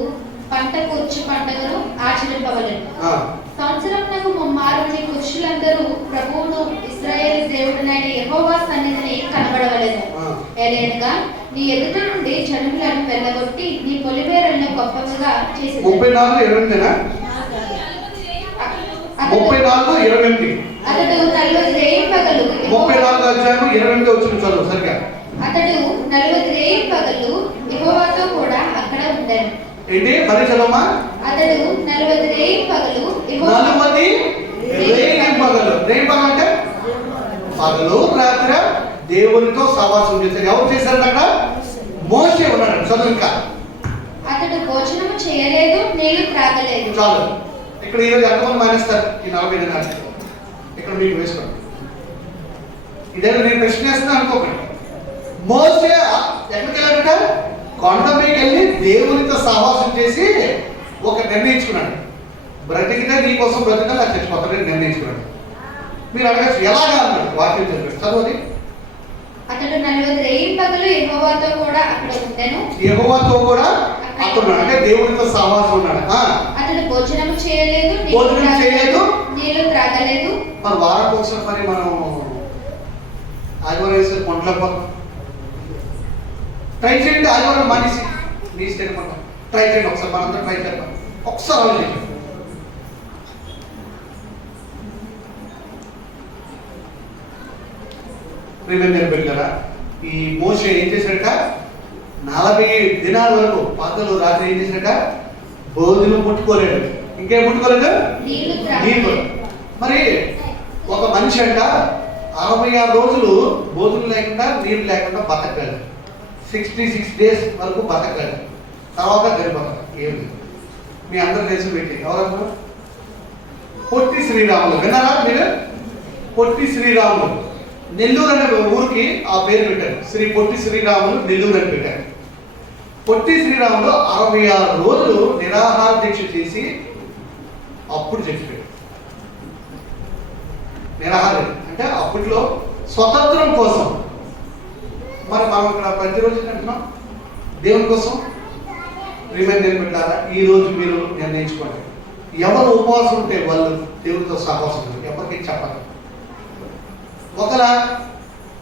పంట కూర్చు పండగను ఆచరింపవలెను. సంవత్సరమునకు ముమ్మారు నీ పురుషులందరూ ప్రభువును ఇశ్రాయేలు దేవుడినైన యెహోవా సన్నిధిని కనబడవలెను. ఏలయనగా నీ ఎదుట నుండి జనములను వెళ్ళగొట్టి నీ పొలిమేరలను గొప్పగా చేసి 34:28 34:28 అతడు 40 రేయింపగలు 34 అధ్యాయం 28 వచ్చిన చదువు సరిగ్గా. అతడు 40 రేయింపగలు యెహోవాతో కూడా అక్కడ ఉండెను. ఏంటి మరి చదవమా? అతడు 40 రేయింపగలు 40 రేయింపగలు. రేయింపగలు అంటే పగలు రాత్రి దేవునితో సహవాసం చేశారు. ఎవరు చేశారు అక్కడ? మోషే ఉన్నాడు. చదువు ఇంకా. అతడు భోజనము చేయలేదు, నీళ్లు త్రాగలేదు. చాలు. ఇక్కడ ఈరోజు ఎంతమంది మానేస్తారు ఈ 40 దినాలు? ఇక్కడ మీకు వేసుకోండి. ఇదే నేను ప్రశ్న వేస్తున్నా అనుకోకండి. మోసే ఎక్కడికి వెళ్ళాడట? కొండ మీదకి వెళ్ళి దేవునితో సహవాసం చేసి ఒక నిర్ణయించుకున్నాడు. బ్రతికితే నీ కోసం బ్రతికితే నాకు చచ్చిపోతాడని నిర్ణయించుకున్నాడు. మీరు అడగచ్చు ఎలాగా అన్నాడు? వాక్యం చెప్పాడు. చదవది. అతడు 40 రేయింపగలు యెహోవాతో కూడా అక్కడ ఉండెను. యెహోవాతో కూడా అక్కడ ఉన్నాడు. అంటే దేవునితో సహవాసం ఉన్నాడు. అతడు భోజనం చేయలేదు, నీళ్లు త్రాగలేదు. మరి వారానికి ఒకసారి మరి మనం ఆదివారం వేసే కొండలకు ట్రై చేయండి. ఆదివారం మానేసి మీ స్టేట్ పంట ట్రై చేయండి. ఒకసారి మనందరం ట్రై చేద్దాం. ఒకసారి ఆలోచించండి. పెట్టారా? ఈ మోషే ఏం చేశాడట? 40 దినాల వరకు పగలు రాత్రి ఏం చేశాడట? భోజనం ముట్టుకోలేడు. ఇంకేం ముట్టుకోలేదు? నీళ్ళు. మరి ఒక మనిషి అంట 66 రోజులు భోజనం లేకుండా నీళ్ళు లేకుండా బతకగలడు. 66 డేస్ వరకు బతకగలడు. తర్వాత గడిపోతాడు. ఏమి మీ అందరూ తెలిసి పెట్టి ఎవరన్నా? పొట్టి శ్రీరాములు. విన్నారా మీరు? పొట్టి శ్రీరాములు. నెల్లూరు అనే ఊరికి ఆ పేరు పెట్టారు. శ్రీ పొట్టి శ్రీరాములు నెల్లూరు అని పెట్టారు. పొట్టి శ్రీరాములు 66 రోజులు నిరాహార దీక్ష చేసి అప్పుడు చచ్చిపోయాడు. నిరాహార అంటే అప్పట్లో స్వతంత్రం కోసం. మరి మనం ఇక్కడ ప్రతిరోజు అంటున్నాం దేవుని కోసం. ప్రియమైన పెట్టారా? ఈ రోజు మీరు నిర్ణయించుకోండి. ఎవరు ఉపవాసం ఉంటే వాళ్ళు దేవుడితో సహవాసం ఎవరికి చెప్పరు. ఒకలా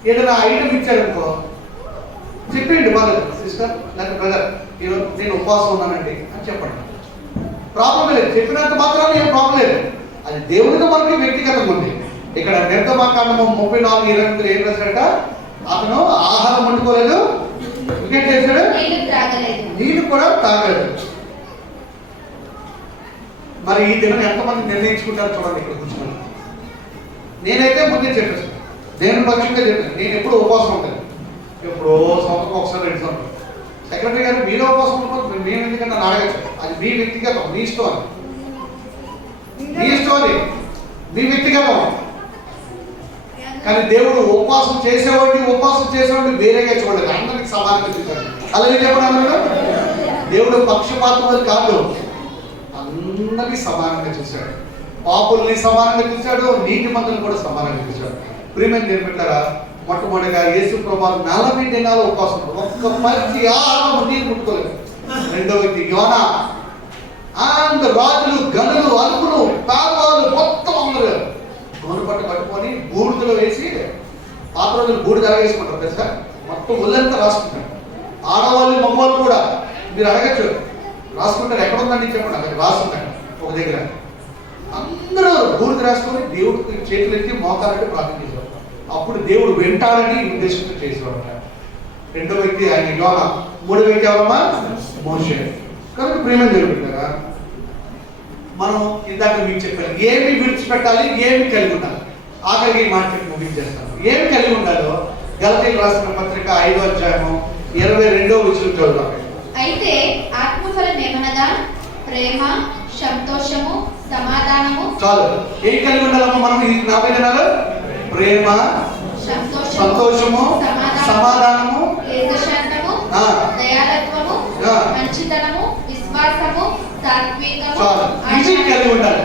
ఏదైనా ఐటమ్ ఇచ్చారనుకో చెప్పండి బాగా సిస్టర్ లేకపోతే బ్రదర్ ఈరోజు నేను ఉపవాసం ఉన్నానండి అని చెప్పండి. ప్రాబ్లం లేదు. చెప్పినంత మాత్రం ఏం ప్రాబ్లం లేదు. అది దేవుడితో మనకి వ్యక్తిగతంగా ఉంది. ఇక్కడ నిర్గమాకాండము 34:28 ఏం రాశాడట? అతను ఆహారం వండుకోలేదు, ఇంకేం చేశాడు? నీళ్ళు కూడా తాగలేదు. మరి ఈ దినం ఎంతమంది నిర్ణయించుకుంటారు చూడండి. ఇక్కడ కూర్చొని నేనైతే ముందే చెప్పేస్తాను. నేను పక్షంగా చెప్పాను. నేను ఎప్పుడు ఉపవాసం ఉంటాను. ఎప్పుడో సంవత్సరం ఒకసారి 2 సంవత్సరాలు. సెక్రటరీ గారు మీరు ఉపవాసం ఉంటుంది మేము ఎందుకంటే నన్ను అడగచ్చు. అది మీ వ్యక్తిగతం, మీ ఇష్టం. అది మీ ఇష్టం. అది మీ వ్యక్తిగతం. కానీ దేవుడు ఉపవాసం చేసేవాడిని వేరేగా చూడలేదు. అందరికి సమానంగా చూశాడు. అలాగే చెప్పడం దేవుడు పక్షపాతం కాదు, అందరినీ సమానంగా చూశాడు. పాపుల్ని సమానంగా చూశాడు, నీతి మంతులను కూడా సమానంగా చూశాడు. ప్రియమైన నిలబెట్టారా? మొట్టమొదటిగా యేసు ప్రభువు 40 దినాలు ఉపవాసం. ఒక్క మంచి ఆహారం నీరు ముట్టుకోలేదు. రెండవ వ్యక్తి యోనా. రాజులు, గనులు, అలుపులు, తాళాలు మొత్తం అందరూ గోను పట్టు కట్టుకొని బూడిదలో వేసి పాత రోజులు బూడిద వేసుకుంటారు తెలుసా? మొత్తం ఒళ్ళంతా రాసుకుంటారు. ఆడవాళ్ళు, మగవాళ్ళు కూడా. మీరు అడగచ్చు రాసుకుంటారు. ఎక్కడ ఉందండి చెప్పండి. అక్కడ రాసుకుంటారు ఒక దగ్గర. అందరూ బూడిద రాసుకొని దేవుడికి చేతులు ఎత్తి మోకాలంటే ప్రార్థన చేసేవారు. అప్పుడు దేవుడు వింటాడని ఉద్దేశంతో చేసేవాడు. రెండో వ్యక్తి ఆయన యోనా. మూడో వ్యక్తి ఎవరమ్మా? మోషే. కనుక ప్రేమ జరుగుతుందా? మనం ఇందాక మీకు చెప్పాను ఏమి విడిచిపెట్టాలి, ఏమి కలిగి ఉండాలి. ఆఖరికి మాట చెప్పి ముగించేస్తాను. ఏమి కలిగి ఉండాలో గలతీయులకు రాసిన పత్రిక 5వ అధ్యాయం 22వ వచనం చదువుదాం. అయితే ఆత్మఫలం ఏమనగా ప్రేమ, సంతోషము, సమాధానము. చాలు. ఏం కలిగి ఉండాలమ్మా మనం ఈ 40 దినాలు? ప్రేమ, సంతోషము, సమాధానము, దీర్ఘశాంతము, దయాళత్వము, మంచితనము, విశ్వాసము, సాత్వికము. ఇవి కలిగి ఉండాలి.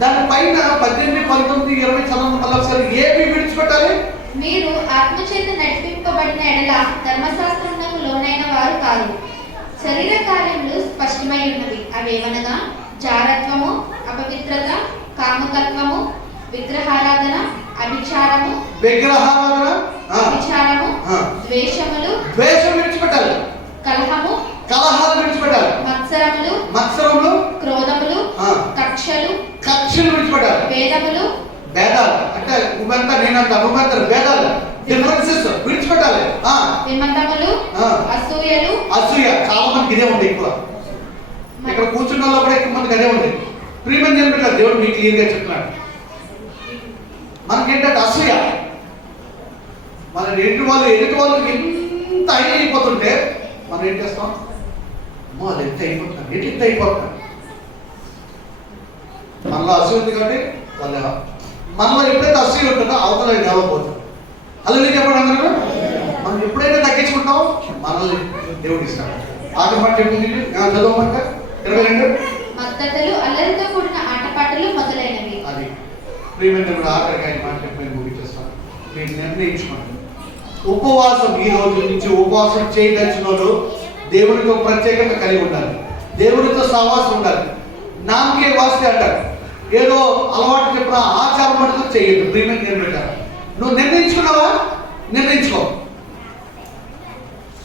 దానిపైన 18, 19, 20 చదవండి మళ్ళీ ఒకసారి. ఏమి విడిచిపెట్టాలి? మీరు ఆత్మచేత నడిపింపబడిన ఎడల ధర్మశాస్త్రమునకు లోనైన వారు కాదు. శరీర కార్యములు స్పష్టమై ఉన్నవి. అవేమనగా జారత్వము, అపవిత్రత, కాముకత్వము, విగ్రహారాధన, అభిచారము, విగ్రహారాధన, వ్యభిచారము, ఆ. ద్వేషములు, ద్వేషం విడిచిపెట్టాలి, కలహము, కలహాలు విడిచిపెట్టాలి, మత్సరములు, మత్సరములు, క్రోధములు, ఆ. కక్షలు, కక్షలు విడిచిపెట్టాలి. భేదములు, భేదాలు అంటే నువ్వెంత నేనంత నువ్వెంత భేదాలు డిఫరెన్సెస్ విడిచిపెట్టాలి. విమతములు, ఆ. అసూయలు, అసూయ చాలా మందికి ఇదే ఉంది ఎక్కువ. ఇక్కడ కూర్చున్న వాళ్ళు కూడా ఎక్కువ మందికి అదే ఉంది. ప్రియమని చెప్పిన దేవుడు మీకు క్లియర్గా చెప్తున్నాడు. మనకేంటంటే అసూయ, మన ఎదుటి వాళ్ళకి ఎంత అయిపోతుంటే మనం ఏం చేస్తాం, అమ్మో అది ఎంత అయిపోతున్నాను, ఎంత అయిపోతున్నాను. మనలో అసూయ ఉంది కాబట్టి వాళ్ళ మనలో ఎప్పుడైతే అసూయ ఉంటుందో అవతల నిలవబోతుంది. అలా చెప్పండి అందరూ. మనం ఎప్పుడైతే తగ్గించుకుంటాం మనల్ని దేవుడు ఇస్తాడు. ఆఖరి మాట చెప్పింది చదవమంట 22. మద్దతులు, అల్లరితో కూడిన ఆటపాటలు మొదలైనవి. అది ప్రియమైన ఆఖరికి ఆయన మాట చెప్పి నేను ముగించేస్తాను. మీరు నిర్ణయించుకోండి. ఉపవాసం ఈ రోజు నుంచి ఉపవాసం చేయదలిచిన వాళ్ళు దేవుడితో ప్రత్యేకత కలిగి ఉండాలి, దేవుడితో సహవాసం ఉండాలి. నామకే వాస్తే అంటారు, ఏదో అలవాటు చెప్పిన ఆచారం మటుకు చేయొద్దు. ప్రియమైన నిర్ణయించారు. నువ్వు నిర్ణయించుకున్నావా? నిర్ణయించుకో.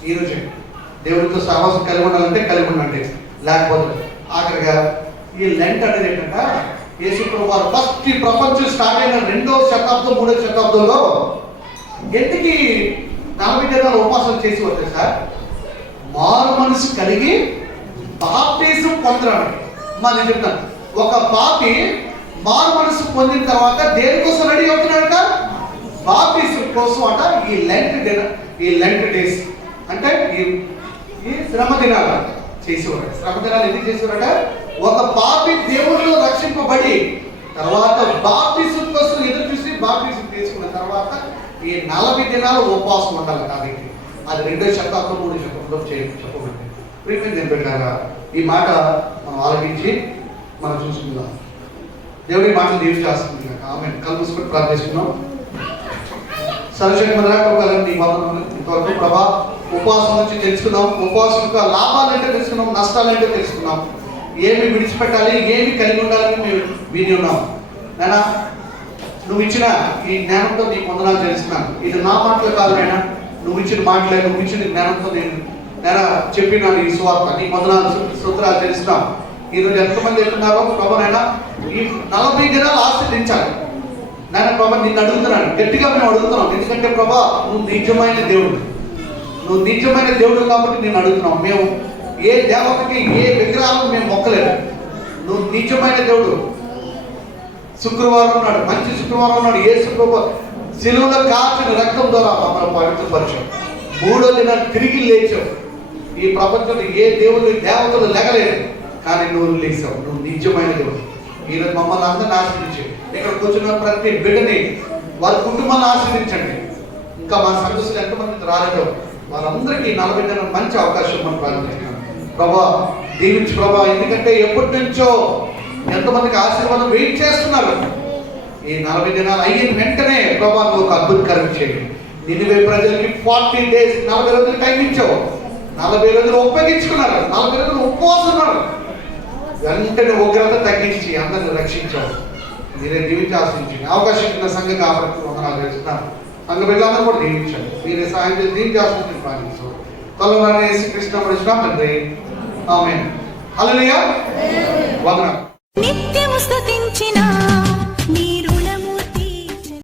ఈరోజు దేవుడితో సహవాసం కలిగి ఉండాలంటే కలిగి ఉండండి, లేకపోతే ఆఖరిగా ఈ లెంట్ అనేది ఏంటంటే యేసుప్రభువు వారు ఫస్ట్ ఈ ప్రపంచం స్టార్ట్ అయిన 2వ శతాబ్దం 3వ శతాబ్దంలో ఎందుకు 40 దినాలు ఉపవాసం చేసి వస్తుంది సార్? మారు మనసు కలిగి బాప్టిజం పొందడానికి. నేను చెప్తాను, ఒక పాపి మారు మనసు పొందిన తర్వాత దేనికోసం రెడీ అవుతున్నాడట? బాప్టిజం కోసం అట. ఈ లెంట్ డేస్ అంటే ఈ శ్రమ దినాలు చేసేవాడు. శ్రమ దినాలు ఎందుకు చేసేవారట? ఒక పాపి దేవుళ్ళు రక్షింపబడి తర్వాత బాప్టిజం కోసం ఎదురు చూసి బాప్టిజం తీసుకున్న తర్వాత ఈ 40 దినాలు ఉపవాసం ఉండాలి. కాబట్టి అది 2వ శతాబ్దం 3వ శతాబ్దం చెప్పబడింది. ప్రియమైన పెట్టారా ఈ మాట మనం ఆలోచించి మనం చూసుకుందాం. దేవుడి మాటలు దీవి చేస్తుంది. ఆమె కళ్ళు మూసుకొని ప్రార్థిస్తున్నాం. సర్వశక్తి నీ వందనములు. ఇంతవరకు ప్రభా ఉపవాసం నుంచి తెలుసుకున్నాం. ఉపవాసం యొక్క లాభాలు ఏంటో తెలుసుకున్నాం, నష్టాలు ఏంటో తెలుసుకున్నాం. ఏమి విడిచిపెట్టాలి, ఏమి కలిగి ఉండాలని మేము విని ఉన్నాం. నాయనా నువ్వు ఇచ్చిన ఈ జ్ఞానంతో నీ వందనాలు తెలుస్తున్నాను. ఇది నా మాటలు కాదు నాయనా, నువ్వు ఇచ్చిన మాటలే, నువ్వు ఇచ్చిన జ్ఞానంతో నేను చెప్పిన ఈ సువార్త నీ వందనాలు సూత్రాలు తెలుస్తున్నాం. ఈరోజు ఎంతమంది చెప్తున్నారో ప్రభా నాయనా ఈ 40 దినాలు ఆశ్రయించాలి. నాయన ప్రభా నిన్ను అడుగుతున్నాను, గట్టిగా మేము అడుగుతున్నాం. ఎందుకంటే ప్రభా నువ్వు నిజమైన దేవుడు, నువ్వు నిజమైన దేవుడు కాబట్టి నేను అడుగుతున్నాం. మేము ఏ దేవతకి ఏ విగ్రహాలను మేము మొక్కలేదు. నువ్వు నిజమైన దేవుడు. శుక్రవారం నాడు, మంచి శుక్రవారం నాడు యేసు ప్రభువు శిలువలో కాచిన రక్తం ద్వారా మమ్మల్ని పవిత్రపరిచావు. 3వ దినాన్ని తిరిగి లేచావు. ఈ ప్రపంచంలో ఏ దేవుడు దేవతలు లెగలేదు, కానీ నువ్వు లేచావు. నువ్వు నిజమైన దేవుడు. ఈరోజు మమ్మల్ని అందరిని ఆశ్రయించావు. ఇక్కడ కూర్చున్న ప్రతి బిడ్డని వారి కుటుంబాన్ని ఆశ్రయించండి. ఇంకా మా సంతోషాలు ఎంతమంది రాలేదో వాళ్ళందరికీ 40 దినాలు మంచి అవకాశం మనం ప్రారంభించాం. ప్రభా దీవించు ప్రభా. ఎందుకంటే ఎప్పటి నుంచో ఎంతమందికి ఆశీర్వాదం వెయిట్ చేస్తున్నారు. ఈ 40 దినాలు అయిన వెంటనే ప్రభా నువ్వు ఒక అద్భుత కార్యం చేయండి. నినివే ప్రజలకి 40 days 40 రోజులు టైం ఇచ్చావు. 40 రోజులు ఉపయోగించుకున్నారు, 40 రోజులు ఉపవాసం ఉన్నారు. వెంటనే ఉగ్రత తగ్గించి అందరిని రక్షించావు. మీరే దీవించి ఆశ్రయించండి. అవకాశం ఇచ్చిన సంఘ కాబట్టి వందనాలు చేస్తున్నాను. సంఘ బిడ్డలందరూ కూడా దీవించండి. మీరే సహాయం చేసి దీవించి ఆశ్రయించండి. ప్రార్థించు తొలగానే యేసుక్రీస్తు నామమున తండ్రి ఆమేన్. హల్లెలూయా. వందనాలు. నిత్యము స్తుతించిన నీ